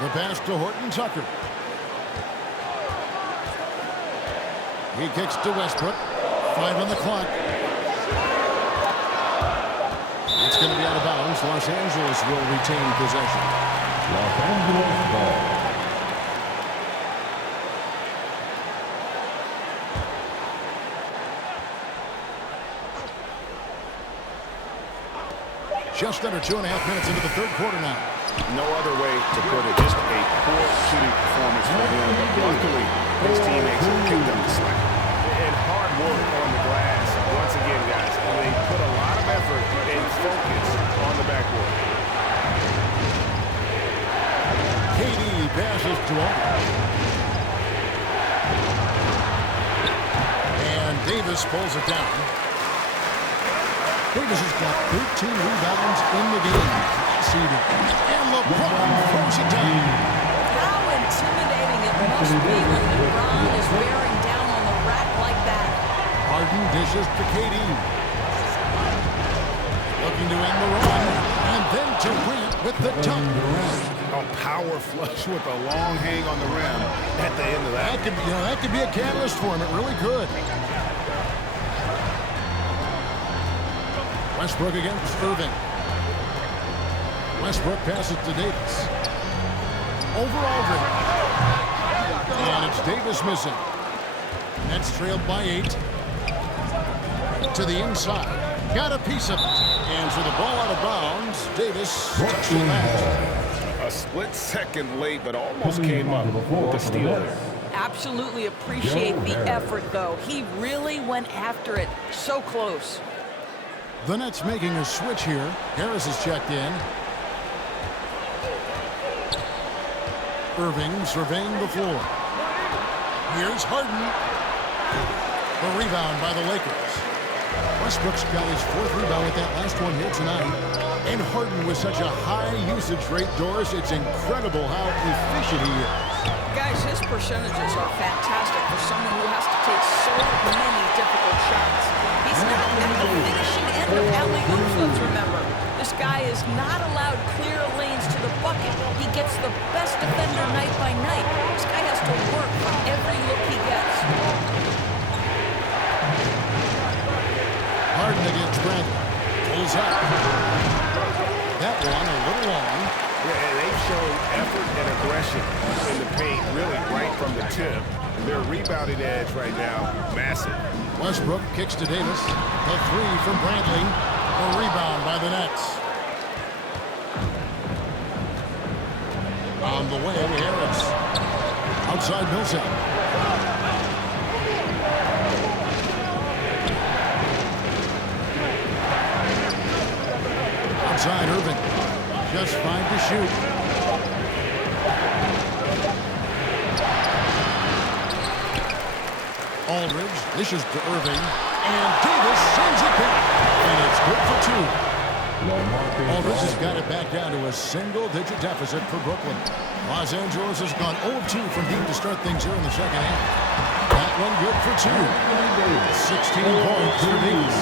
The pass to Horton Tucker. He kicks to Westbrook. 5 on the clock. It's going to be out of bounds. Los Angeles will retain possession. Los Angeles ball. Just under 2.5 minutes into the third quarter now. No other way to put it. Just a poor shooting performance for him. But luckily, his teammates picked up the slack. And hard work on the glass. Once again, guys, they put a lot of effort and focus on the backboard. KD passes to Aldridge. And Davis pulls it down. Davis has got 13 rebounds in the game. And LeBron throws it down. How intimidating it must be when LeBron is bearing down on the rack like that. Harden dishes to KD. Looking to end the run. And then Durant with the dunk. A power flush with a long hang on the rim at the end of that. That could be a catalyst for him. It really could. Westbrook against Irving. Westbrook passes to Davis. Over Aldridge. And it's Davis missing. Nets trailed by 8. To the inside. Got a piece of it. And for the ball out of bounds, Davis touched the last. A split second late, but almost came up with the steal there. Absolutely appreciate the effort, though. He really went after it. So close. The Nets making a switch here. Harris is checked in. Irving surveying the floor. Here's Harden. The rebound by the Lakers. Westbrook's got his 4th rebound with that last one here tonight. And Harden with such a high usage rate, Doris, it's incredible how efficient he is. Guys, his percentages are fantastic for someone who has to take so many difficult shots. He's not at the finishing end of alley-oops, let's remember. This guy is not allowed clear lanes to the bucket. He gets the best defender night by night. This guy has to work for every look he gets. Harden against Bradley. Pulls up. That one a little long. Yeah, and they've shown effort and aggression in the paint, really right from the tip. Their rebounding edge right now, massive. Westbrook kicks to Davis. The 3 from Bradley. A rebound by the Nets. On the way, Harris. Outside Millsap. Outside Irving. Just 5 to shoot. Aldridge dishes to Irving. And Davis sends it back. And it's good for 2. Aldridge has got it back down to a single-digit deficit for Brooklyn. Los Angeles has gone 0 of 2 from deep to start things here in the second half. That one good for 2. 16 points for Davis.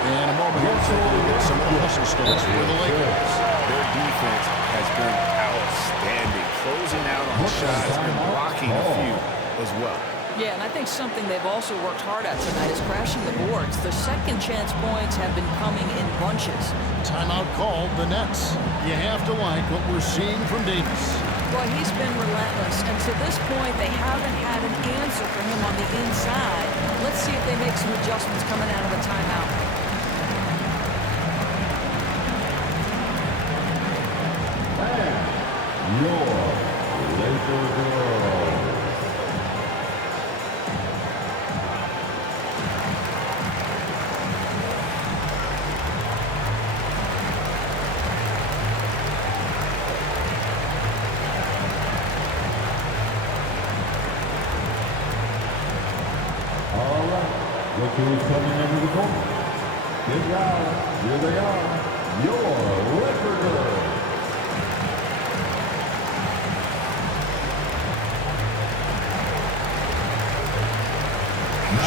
And a moment here to get some more hustle starts for the Lakers. Their defense has been outstanding, closing out on shots and blocking a few as well. Yeah, and I think something they've also worked hard at tonight is crashing the boards. The second chance points have been coming in bunches. Timeout called, the Nets. You have to like what we're seeing from Davis. Well, he's been relentless, and to this point, they haven't had an answer for him on the inside. Let's see if they make some adjustments coming out of the timeout. Your Laker girl. All right, look who's coming into the court. Get loud, here they are, your Laker girls.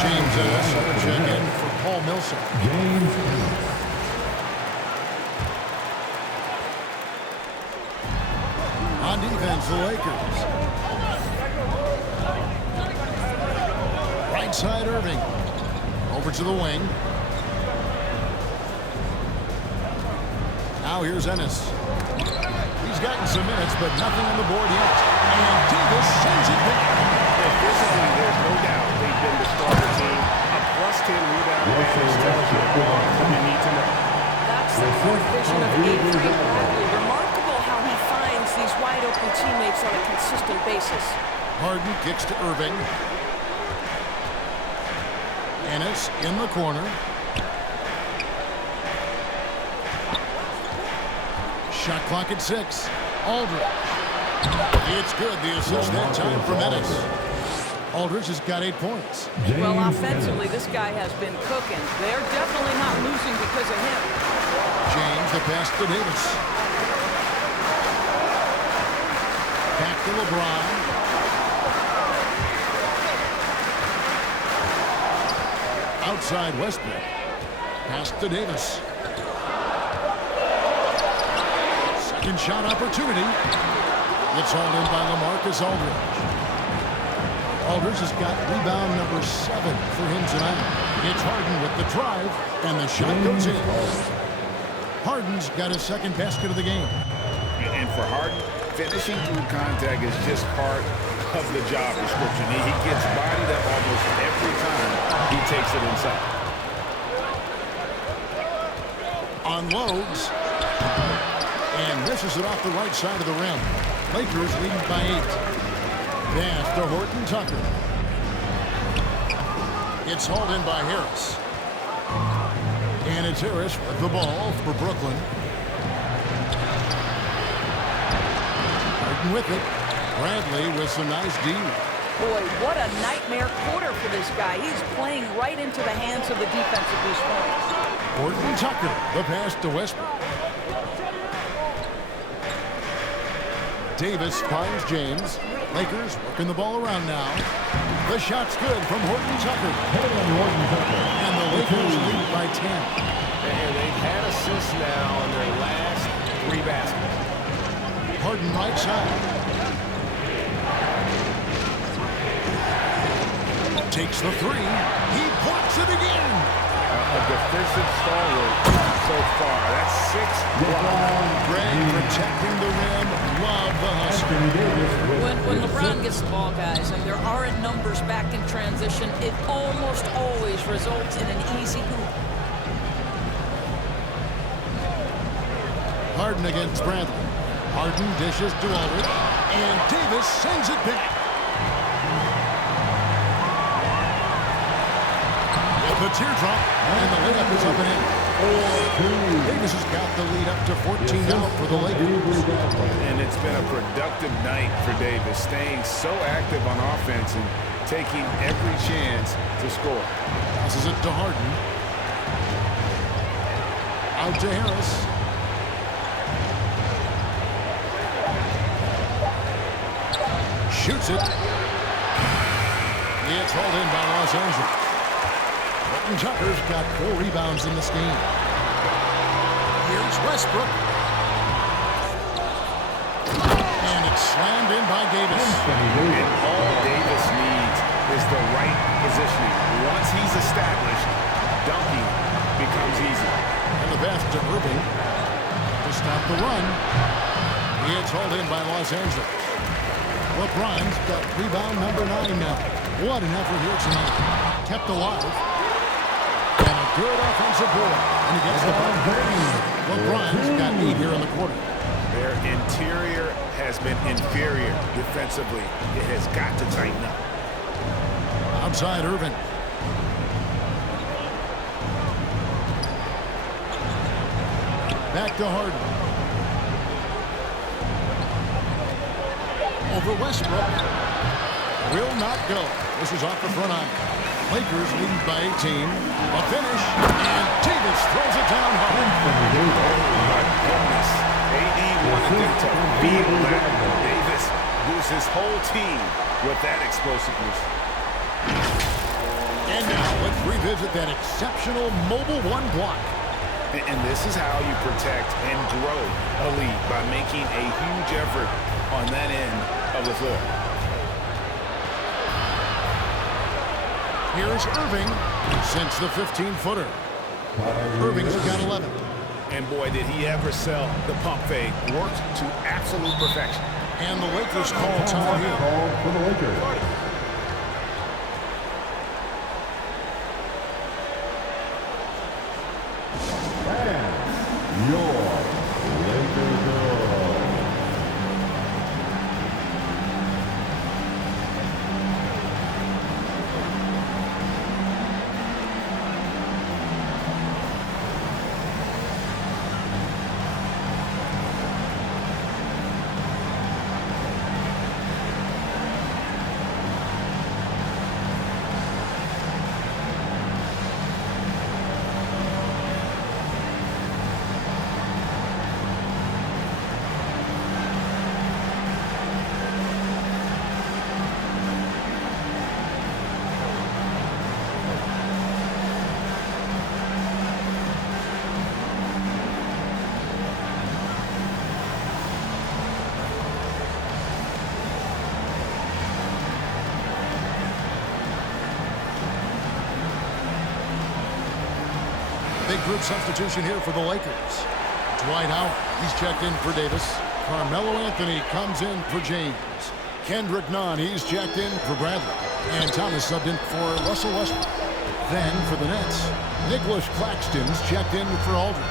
James Ennis check in for Paul Millsap. James. On defense, the Lakers. Right side, Irving. Over to the wing. Now here's Ennis. He's gotten some minutes, but nothing on the board yet. And Davis sends it back. Physically, there's no doubt they've been the starter team. A +10 rebound advantage tells you all you need to know. That's the vision of A3 Bradley. Remarkable how he finds these wide-open teammates on a consistent basis. Harden kicks to Irving. Ennis in the corner. Shot clock at 6. Aldridge. It's good. The assist that time from Ennis. Aldridge has got 8 points. Well, offensively, this guy has been cooking. They're definitely not losing because of him. James, the pass to Davis. Back to LeBron. Outside Westbrook. Pass to Davis. Second shot opportunity. It's hauled in by LaMarcus Aldridge. Aldridge has got rebound number 7 for him tonight. It's Harden with the drive, and the shot goes in. Harden's got his second basket of the game. And for Harden, finishing through contact is just part of the job description. He gets bodied up almost every time he takes it inside. Unloads. And misses it off the right side of the rim. Lakers leading by 8. Pass to Horton Tucker. It's hauled in by Harris. And it's Harris with the ball for Brooklyn. Harden with it. Bradley with some nice D. Boy, what a nightmare quarter for this guy. He's playing right into the hands of the defensive response. Horton Tucker, the pass to Westbrook. Davis finds James. Lakers working the ball around now. The shot's good from Horton Tucker. And the Lakers lead by 10. And they've had assists now on their last 3 baskets. Harden right side. Takes the 3. He blocks it again. A defensive stalwart so far. That's 6 blocks. Greg protecting the rim. Love the hustle. When LeBron gets the ball, guys, and there aren't numbers back in transition, it almost always results in an easy hoop. Harden against Bradley. Harden dishes to Aldridge. And Davis sends it back. The teardrop, and the layup is up and in. Davis has got the lead up to 14 out for the Lakers. And it's been a productive night for Davis, staying so active on offense and taking every chance to score. Passes it to Harden. Out to Harris. Shoots it. It's hauled in by Los Angeles. Horton Tucker's got 4 rebounds in this game. Here's Westbrook. And it's slammed in by Davis. And all Davis needs is the right positioning. Once he's established, dunking becomes easy. And the pass to Irving to stop the run. It's hauled in by Los Angeles. LeBron's got rebound number 9 now. What an effort here tonight. Kept alive. And a good offensive board. And he gets the ball. LeBron's got 8 here in the quarter. Their interior has been inferior defensively. It has got to tighten up. Outside Irving. Back to Harden. Over Westbrook. Will not go. This is off the front iron. Lakers lead by 18. A finish. And Davis throws it down hard. Oh, my goodness. AD wanted them to feel that. Davis boosts his whole team with that explosiveness. And now let's revisit that exceptional mobile 1 block. And this is how you protect and grow a lead, by making a huge effort on that end of the floor. Here's Irving since the 15-footer. Irving's got 11. And boy, did he ever sell the pump fake. Worked to absolute perfection. And the Lakers call time here. Call for the Lakers. And your Lakers girl. Big group substitution here for the Lakers. Dwight Howard, he's checked in for Davis. Carmelo Anthony comes in for James. Kendrick Nunn, he's checked in for Bradley. And Thomas subbed in for Russell Westbrook. Then for the Nets, Nicholas Claxton's checked in for Aldridge.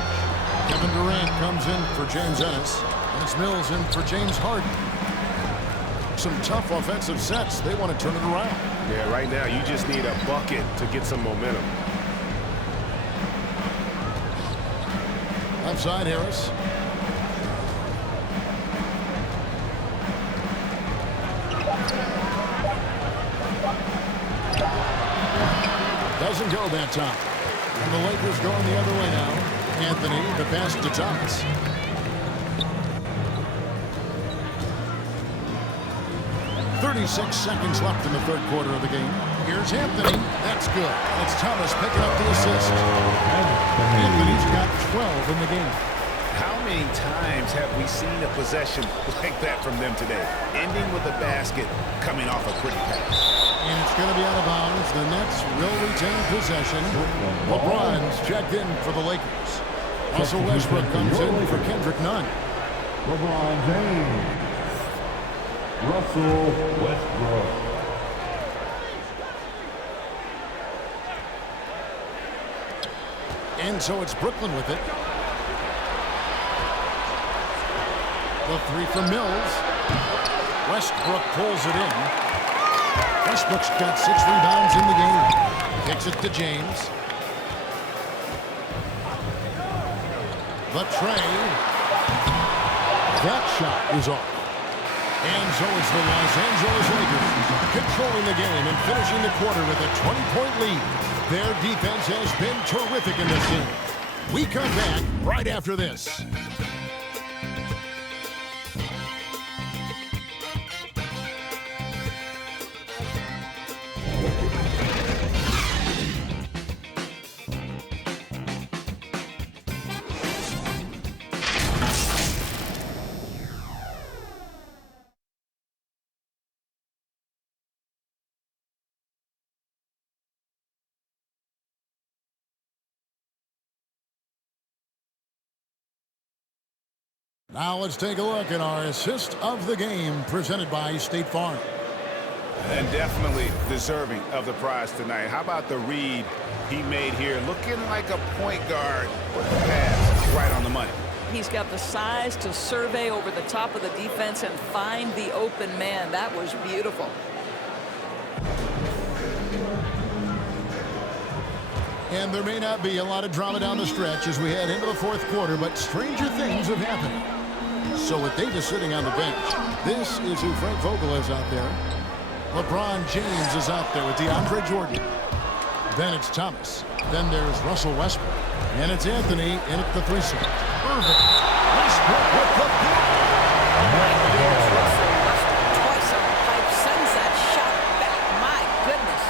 Kevin Durant comes in for James Ennis. And it's Mills in for James Harden. Some tough offensive sets. They want to turn it around. Yeah, right now you just need a bucket to get some momentum. left side, Harris. Doesn't go that time. And the Lakers going the other way now. Anthony, the pass to Thomas. .36 seconds left in the third quarter of the game. Here's Anthony. That's good. That's Thomas picking up the assist. Anthony's got 12 in the game. How many times have we seen a possession like that from them today? Ending with a basket, coming off a pretty pass. And it's going to be out of bounds. The Nets will retain possession. LeBron's checked in for the Lakers. Russell Westbrook comes in for Kendrick Nunn. LeBron James. Russell Westbrook. And so it's Brooklyn with it. The three from Mills. Westbrook pulls it in. Westbrook's got 6 rebounds in the game. Kicks it to James. The tray. That shot is off. And so it's the Los Angeles Lakers controlling the game and finishing the quarter with a 20-point lead. Their defense has been terrific in this game. We come back right after this. Now let's take a look at our assist of the game presented by State Farm. And definitely deserving of the prize tonight. How about the read he made here? Looking like a point guard. Pass right on the money. He's got the size to survey over the top of the defense and find the open man. That was beautiful. And there may not be a lot of drama down the stretch as we head into the fourth quarter, but stranger things have happened. So with Davis sitting on the bench, this is who Frank Vogel is out there. LeBron James is out there with DeAndre Jordan. Then it's Thomas. Then there's Russell Westbrook. And it's Anthony in at the 3 slot. Irving. Westbrook with the Russell Westbrook twice on the pipe sends that shot back. My goodness.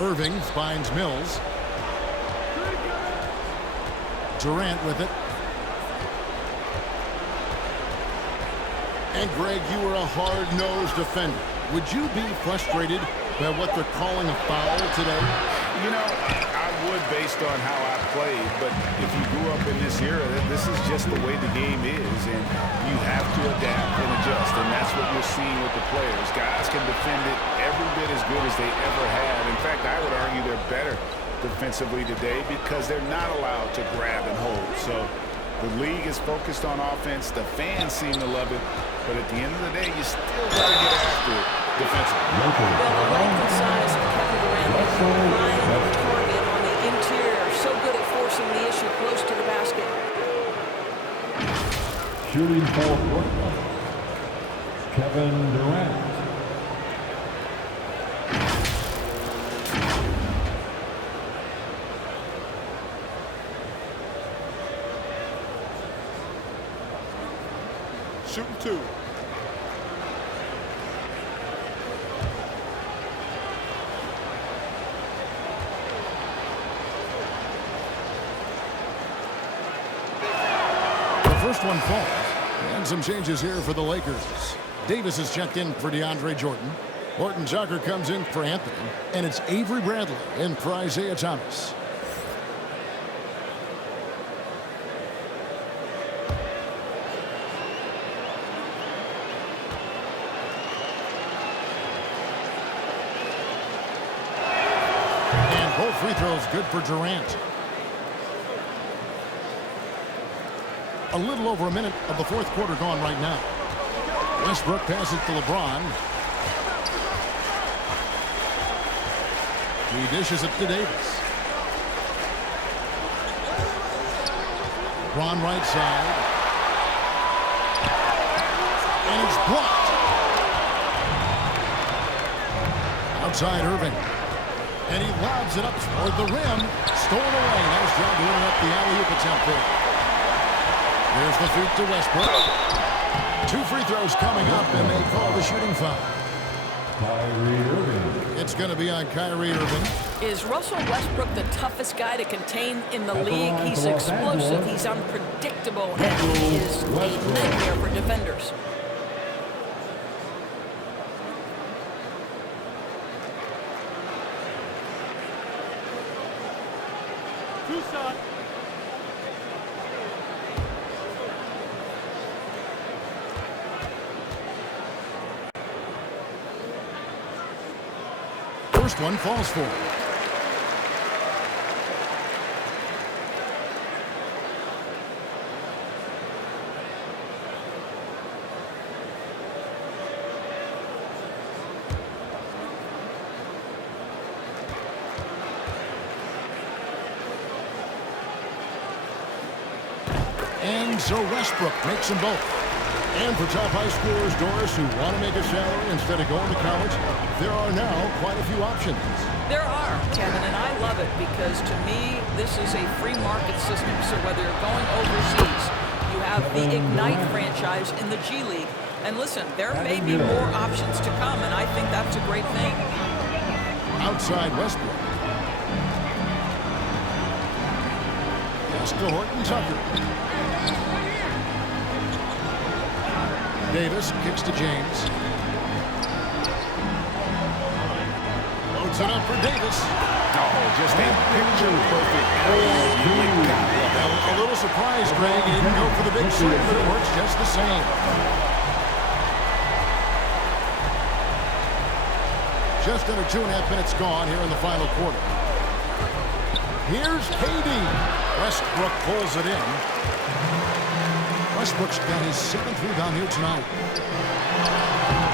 Irving finds Mills. Durant with it. And Greg, you were a hard-nosed defender. Would you be frustrated by what they're calling a foul today? You know, I would based on how I played, but if you grew up in this era, this is just the way the game is, and you have to adapt and adjust, and that's what you're seeing with the players. Guys can defend it every bit as good as they ever have. In fact, I would argue they're better defensively today because they're not allowed to grab and hold. So the league is focused on offense. The fans seem to love it, but at the end of the day, you still got to get after it defensively. The length and size of Kevin Durant line on the target on the interior, so good at forcing the issue close to the basket. Shooting for Brooklyn, Kevin Durant. Shooting 2. First one falls. And some changes here for the Lakers. Davis is checked in for DeAndre Jordan. Horton Tucker comes in for Anthony. And it's Avery Bradley in for Isaiah Thomas. And both free throws good for Durant. A little over a minute of the fourth quarter gone right now. Westbrook passes to LeBron. He dishes it to Davis. LeBron right side. And it's blocked. Outside Irving. And he lobs it up toward the rim. Stolen away. Nice job to interrupt the alley-oop attempt there. There's the feed to Westbrook. 2 free throws coming up, and they call the shooting foul. Kyrie Irving. It's going to be on Kyrie Irving. Is Russell Westbrook the toughest guy to contain in the league? He's explosive, he's unpredictable, and he is a nightmare for defenders. First one falls for. And so Westbrook makes them both. And for top high schoolers, Doris, who want to make a salary instead of going to college, there are now quite a few options. There are, Kevin, and I love it because to me, this is a free market system. So whether you're going overseas, you have the Ignite franchise in the G League. And listen, there may be more options to come, and I think that's a great thing. Outside Westbrook. Pass to Horton Tucker. Davis kicks to James. Loads it up for Davis. Oh, just a picture-perfect A little surprised, Greg. He didn't go for the big shot, but it works just the same. Just under 2.5 minutes gone here in the final quarter. Here's KD. Westbrook pulls it in. Westbrook's got his 7th rebound here tonight.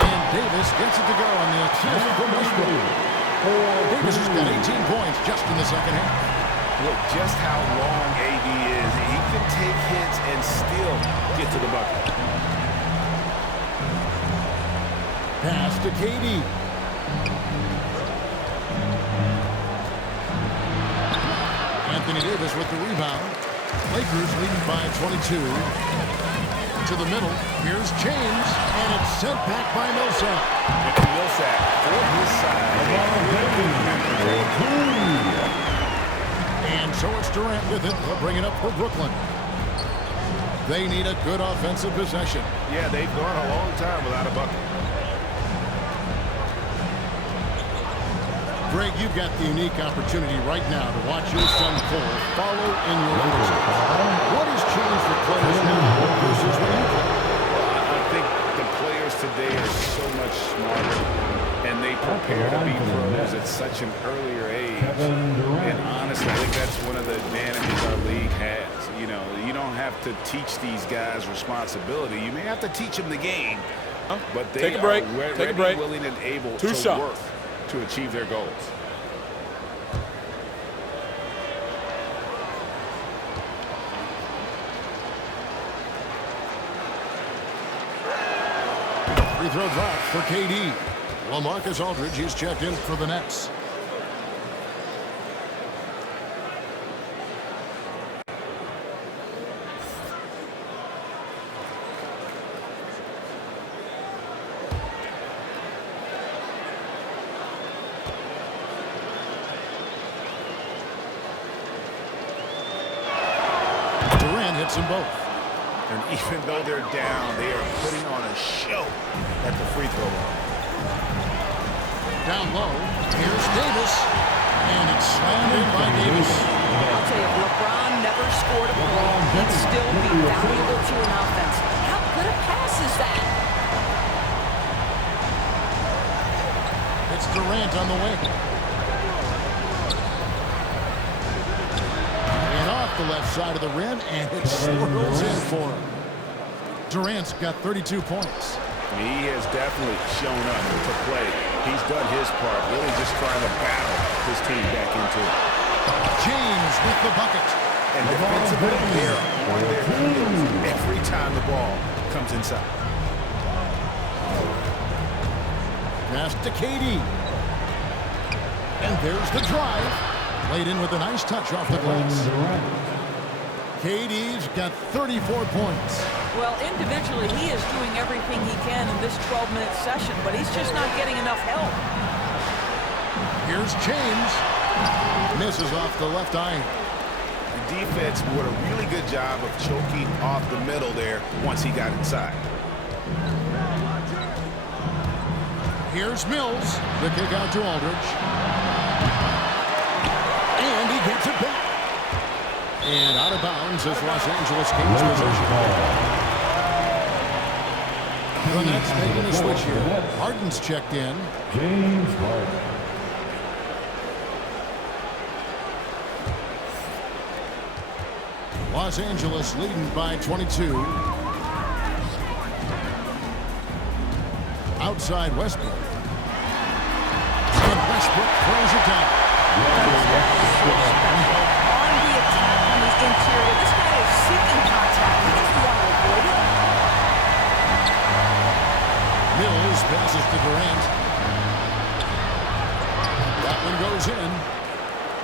And Davis gets it to go on the assist from Westbrook. Davis has got 18 points just in the second half. Look just how long AD is. He can take hits and still get to the bucket. Pass to KD. Anthony Davis with the rebound. Lakers leading by 22. To the middle. Here's James, and it's sent back by Millsap. Millsap for his side. And so it's Durant with it. They'll bring it up for Brooklyn. They need a good offensive possession. Yeah, they've gone a long time without a bucket. Greg, you've got the unique opportunity right now to watch your son Cole follow in your footsteps. What has changed for players now versus when you played? I think the players today are so much smarter, and they prepare to be pros at such an earlier age. And honestly, I think that's one of the advantages our league has. You know, you don't have to teach these guys responsibility. You may have to teach them the game, but they are ready, willing, and able to work to achieve their goals. Free throw drop for KD. Well, Marcus Aldridge is checked in for the Nets. Them both. And even though they're down, they are putting on a show at the free throw line. Down low, here's Davis, and it's slammed in by Davis. I'll tell you, if LeBron never scored a ball, he'd still be valuable to an offense. How good a pass is that? It's Durant on the wing. And off the left side of the rim, and it swirls in for him. Durant's got 32 points. He has definitely shown up to play. He's done his part, really just trying to battle his team back into it. James with the bucket. And defensively, they're on their heels every time the ball comes inside. Pass to KD. And there's the drive. Laid in with a nice touch off the glass. KD's got 34 points. Well, individually, he is doing everything he can in this 12-minute session, but he's just not getting enough help. Here's James. Misses off the left iron. The defense did a really good job of choking off the middle there once he got inside. Here's Mills. The kick out to Aldridge. And he gets it back. And out of bounds is Los Angeles Kings possession. The Nets making a switch here. Harden's checked in. James Harden. Los Angeles leading by 22. Outside Westbrook. And Westbrook throws it down. On the attack on the interior, this guy is seeking contact. He doesn't want to avoid it. Mills passes to Durant. That one goes in.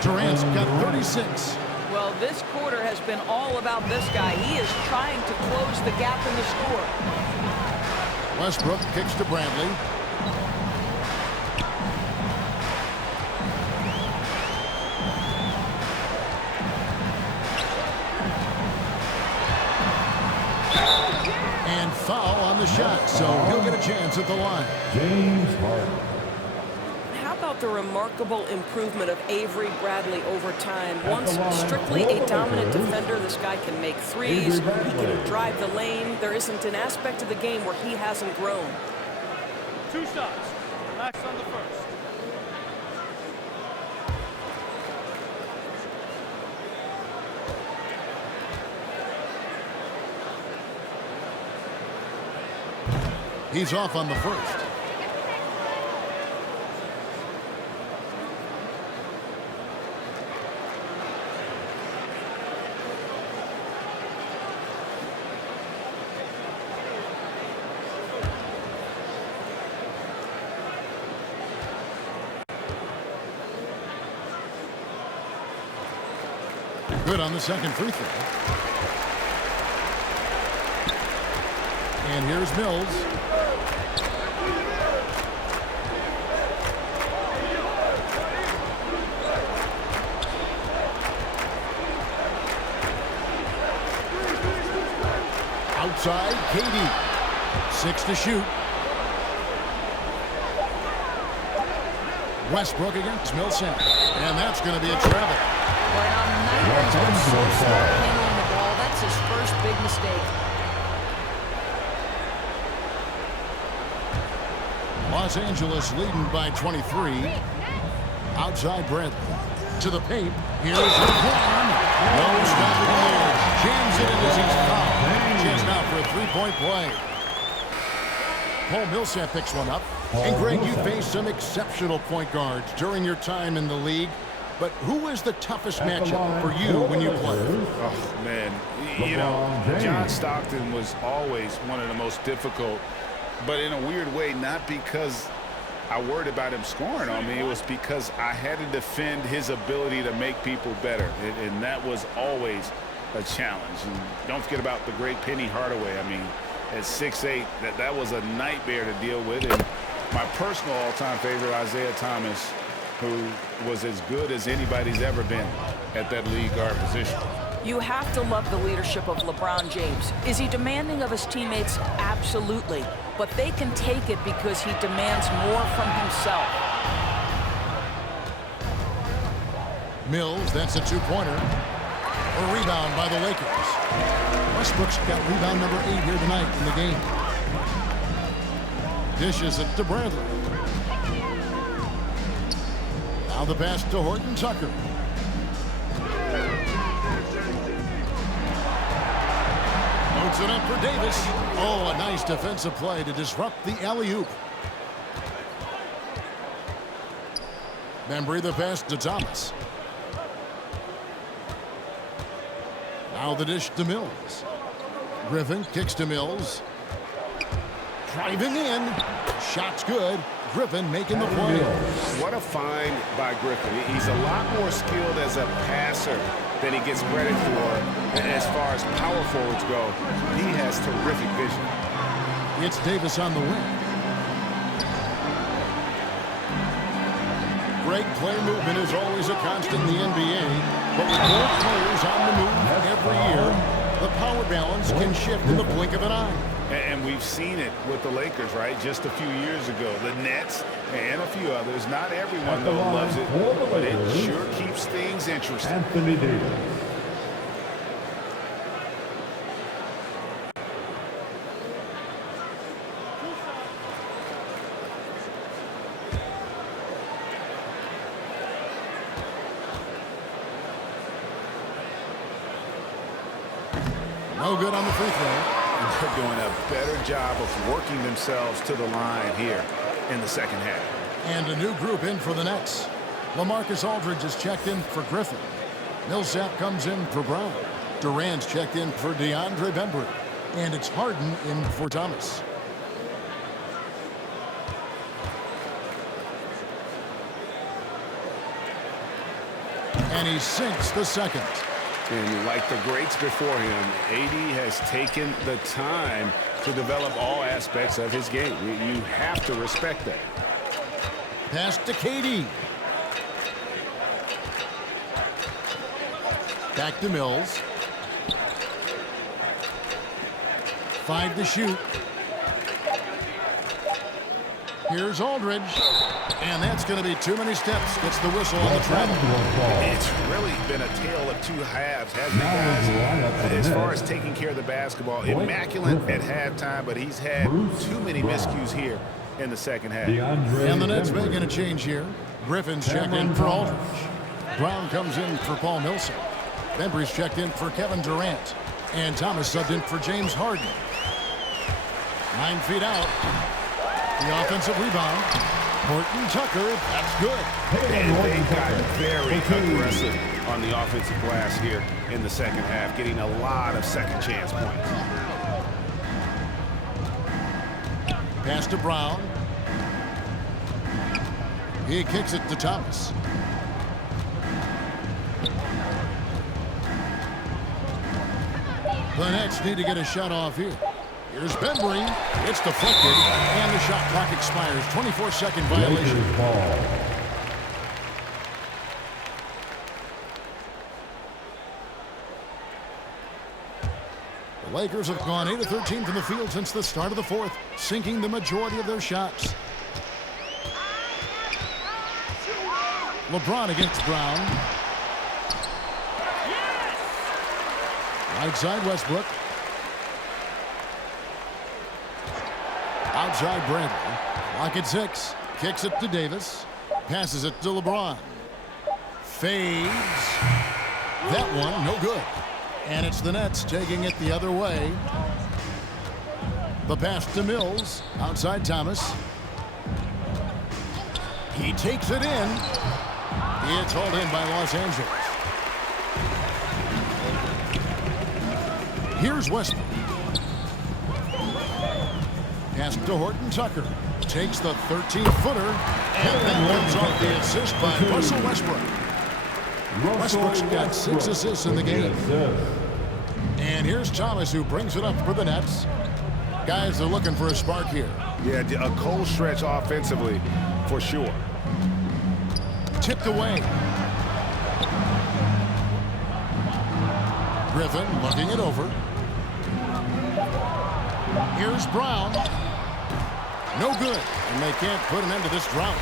Durant's got 36. Well, this quarter has been all about this guy. He is trying to close the gap in the score. Westbrook kicks to Bradley. And foul on the shot, so he'll get a chance at the line. James Harden. How about the remarkable improvement of Avery Bradley over time? Once strictly a dominant defender, this guy can make threes, he can drive the lane. There isn't an aspect of the game where he hasn't grown. 2 shots. Relax on the first. He's off on the first. Good on the second free throw. And here's Mills. Outside, KD. 6 to shoot. Westbrook against Millsap. And that's going to be a travel. Right on night, he's been so smart handling the ball. That's his first big mistake. Los Angeles leading by 23. Outside Bradley. To the paint. Here's LeBron. No stopping there. Jams it in as he's fouled. Just out for a three-point play. Paul Millsap picks one up. And Greg, you faced some exceptional point guards during your time in the league. But who is the toughest matchup for you when you play? Oh, man. You know, John Stockton was always one of the most difficult, but in a weird way, not because I worried about him scoring on me. It was because I had to defend his ability to make people better, and that was always a challenge. And don't forget about the great Penny Hardaway. I mean, at 6'8", that was a nightmare to deal with. And my personal all-time favorite, Isaiah Thomas, who was as good as anybody's ever been at that lead guard position. You have to love the leadership of LeBron James. Is he demanding of his teammates? Absolutely. But they can take it because he demands more from himself. Mills, that's a two-pointer. A rebound by the Lakers. Westbrook's got rebound number 8 here tonight in the game. Dishes it to Bradley. Now the pass to Horton Tucker. Puts it up for Davis. Oh, a nice defensive play to disrupt the alley-oop. Bembry the pass to Thomas. Now the dish to Mills. Griffin kicks to Mills. Driving in. Shot's good. Griffin making the play. What a find by Griffin. He's a lot more skilled as a passer than he gets credit for. And as far as power forwards go, he has terrific vision. It's Davis on the wing. Great play movement is always a constant in the NBA, but with more players on the move every year, the power balance can shift in the blink of an eye. And we've seen it with the Lakers, right? Just a few years ago. The Nets and a few others. Not everyone, though, loves it, but it sure keeps things interesting. Anthony Davis. No good on the free throw. They're doing a better job of working themselves to the line here in the second half. And a new group in for the Nets. LaMarcus Aldridge is checked in for Griffin. Millsap comes in for Brown. Durant's checked in for DeAndre Bembry. And it's Harden in for Thomas. And he sinks the second. And like the greats before him, AD has taken the time to develop all aspects of his game. You have to respect that. Pass to KD. Back to Mills. 5 to shoot. Here's Aldridge. And that's going to be too many steps. Gets the whistle on the travel. It's really been a tale of two halves, hasn't it, guys? As far as taking care of the basketball, immaculate at halftime, but he's had too many miscues here in the second half. And the Nets making a change here. Griffin's checked in for Aldridge. Brown comes in for Paul Millsap. Bembry's checked in for Kevin Durant. And Thomas subbed in for James Harden. 9 feet out. The offensive rebound. Horton Tucker, that's good. And they got very aggressive on the offensive glass here in the second half, getting a lot of second chance points. Pass to Brown. He kicks it to Thomas. The Nets need to get a shot off here. Here's Bembry. It's deflected, and the shot clock expires. 24-second violation. The Lakers have gone 8 of 13 from the field since the start of the fourth, sinking the majority of their shots. LeBron against Brown. Right side Westbrook. Outside Bradley. Lock at 6. Kicks it to Davis. Passes it to LeBron. Fades. That one, no good. And it's the Nets taking it the other way. The pass to Mills. Outside Thomas. He takes it in. It's hauled in by Los Angeles. Here's Westbrook. Pass to Horton Tucker. Takes the 13-footer. And that comes off the assist by Russell Westbrook. Westbrook's got 6 assists in the game. And here's Thomas, who brings it up for the Nets. Guys are looking for a spark here. Yeah, a cold stretch offensively, for sure. Tipped away. Griffin looking it over. Here's Brown. No good. And they can't put an end to this drought.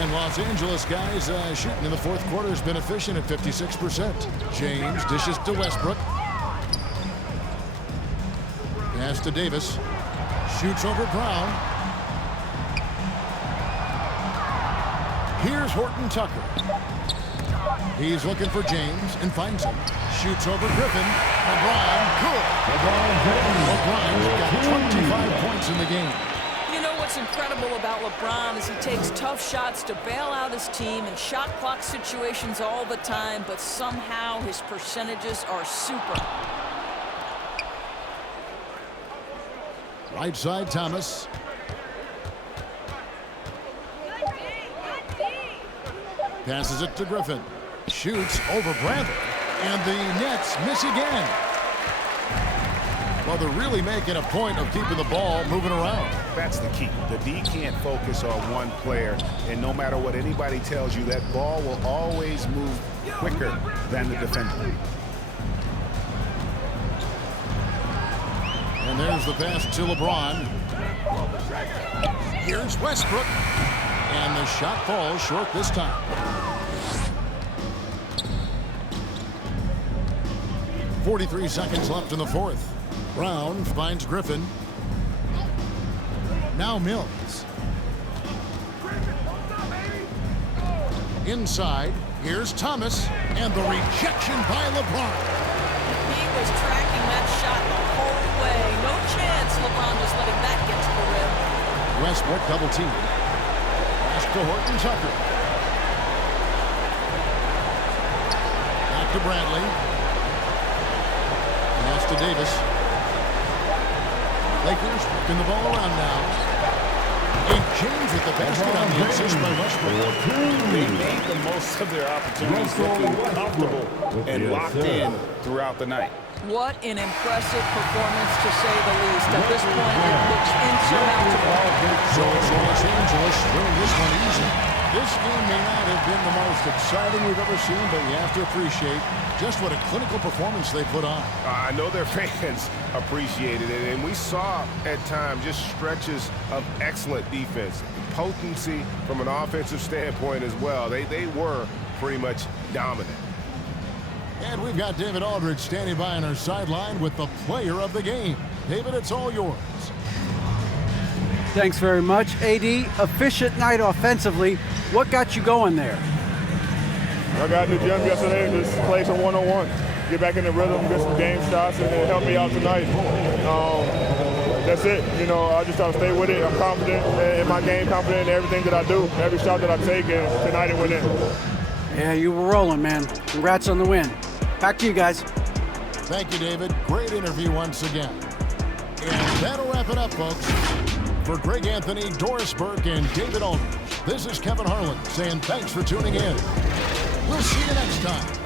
And Los Angeles guys shooting in the fourth quarter has been efficient at 56%. James dishes to Westbrook. Pass to Davis. Shoots over Brown. Here's Horton Tucker. He's looking for James and finds him. Shoots over Griffin. LeBron, good. LeBron's got 25 points in the game. You know what's incredible about LeBron is he takes tough shots to bail out his team in shot clock situations all the time, but somehow his percentages are super. Right side, Thomas. Passes it to Griffin. Shoots over Bradley. And the Nets miss again. Well, they're really making a point of keeping the ball moving around. That's the key. The D can't focus on one player, and no matter what anybody tells you, that ball will always move quicker than the defender. And there's the pass to LeBron. Here's Westbrook. And the shot falls short this time. .43 seconds left in the fourth. Brown finds Griffin. Now Mills. Inside, here's Thomas. And the rejection by LeBron. He was tracking that shot the whole way. No chance LeBron was letting that get to the rim. Westbrook double team. Pass to Horton Tucker. Back to Bradley. Pass to Davis. Lakers working the ball around now. And James with the basket on the assist by Westbrook. They made the most of their opportunities, looking comfortable and locked in throughout the night. What an impressive performance, to say the least. At this point, it looks insurmountable. So it's Los Angeles winning this one easy. This game may not have been the most exciting we've ever seen, but you have to appreciate just what a clinical performance they put on. I know their fans appreciated it, and we saw at times just stretches of excellent defense, potency from an offensive standpoint as well. They were pretty much dominant. And we've got David Aldridge standing by on our sideline with the player of the game. David, it's all yours. Thanks very much, AD. Efficient night offensively. What got you going there? I got in the gym yesterday and just played some one-on-one. Get back in the rhythm, get some game shots, and it helped me out tonight. That's it. You know, I just try to stay with it. I'm confident in my game, confident in everything that I do, every shot that I take, and tonight it went in. Yeah, you were rolling, man. Congrats on the win. Back to you guys. Thank you, David. Great interview once again. And that'll wrap it up, folks. For Greg Anthony, Doris Burke, and David Aldridge, this is Kevin Harlan saying thanks for tuning in. We'll see you next time.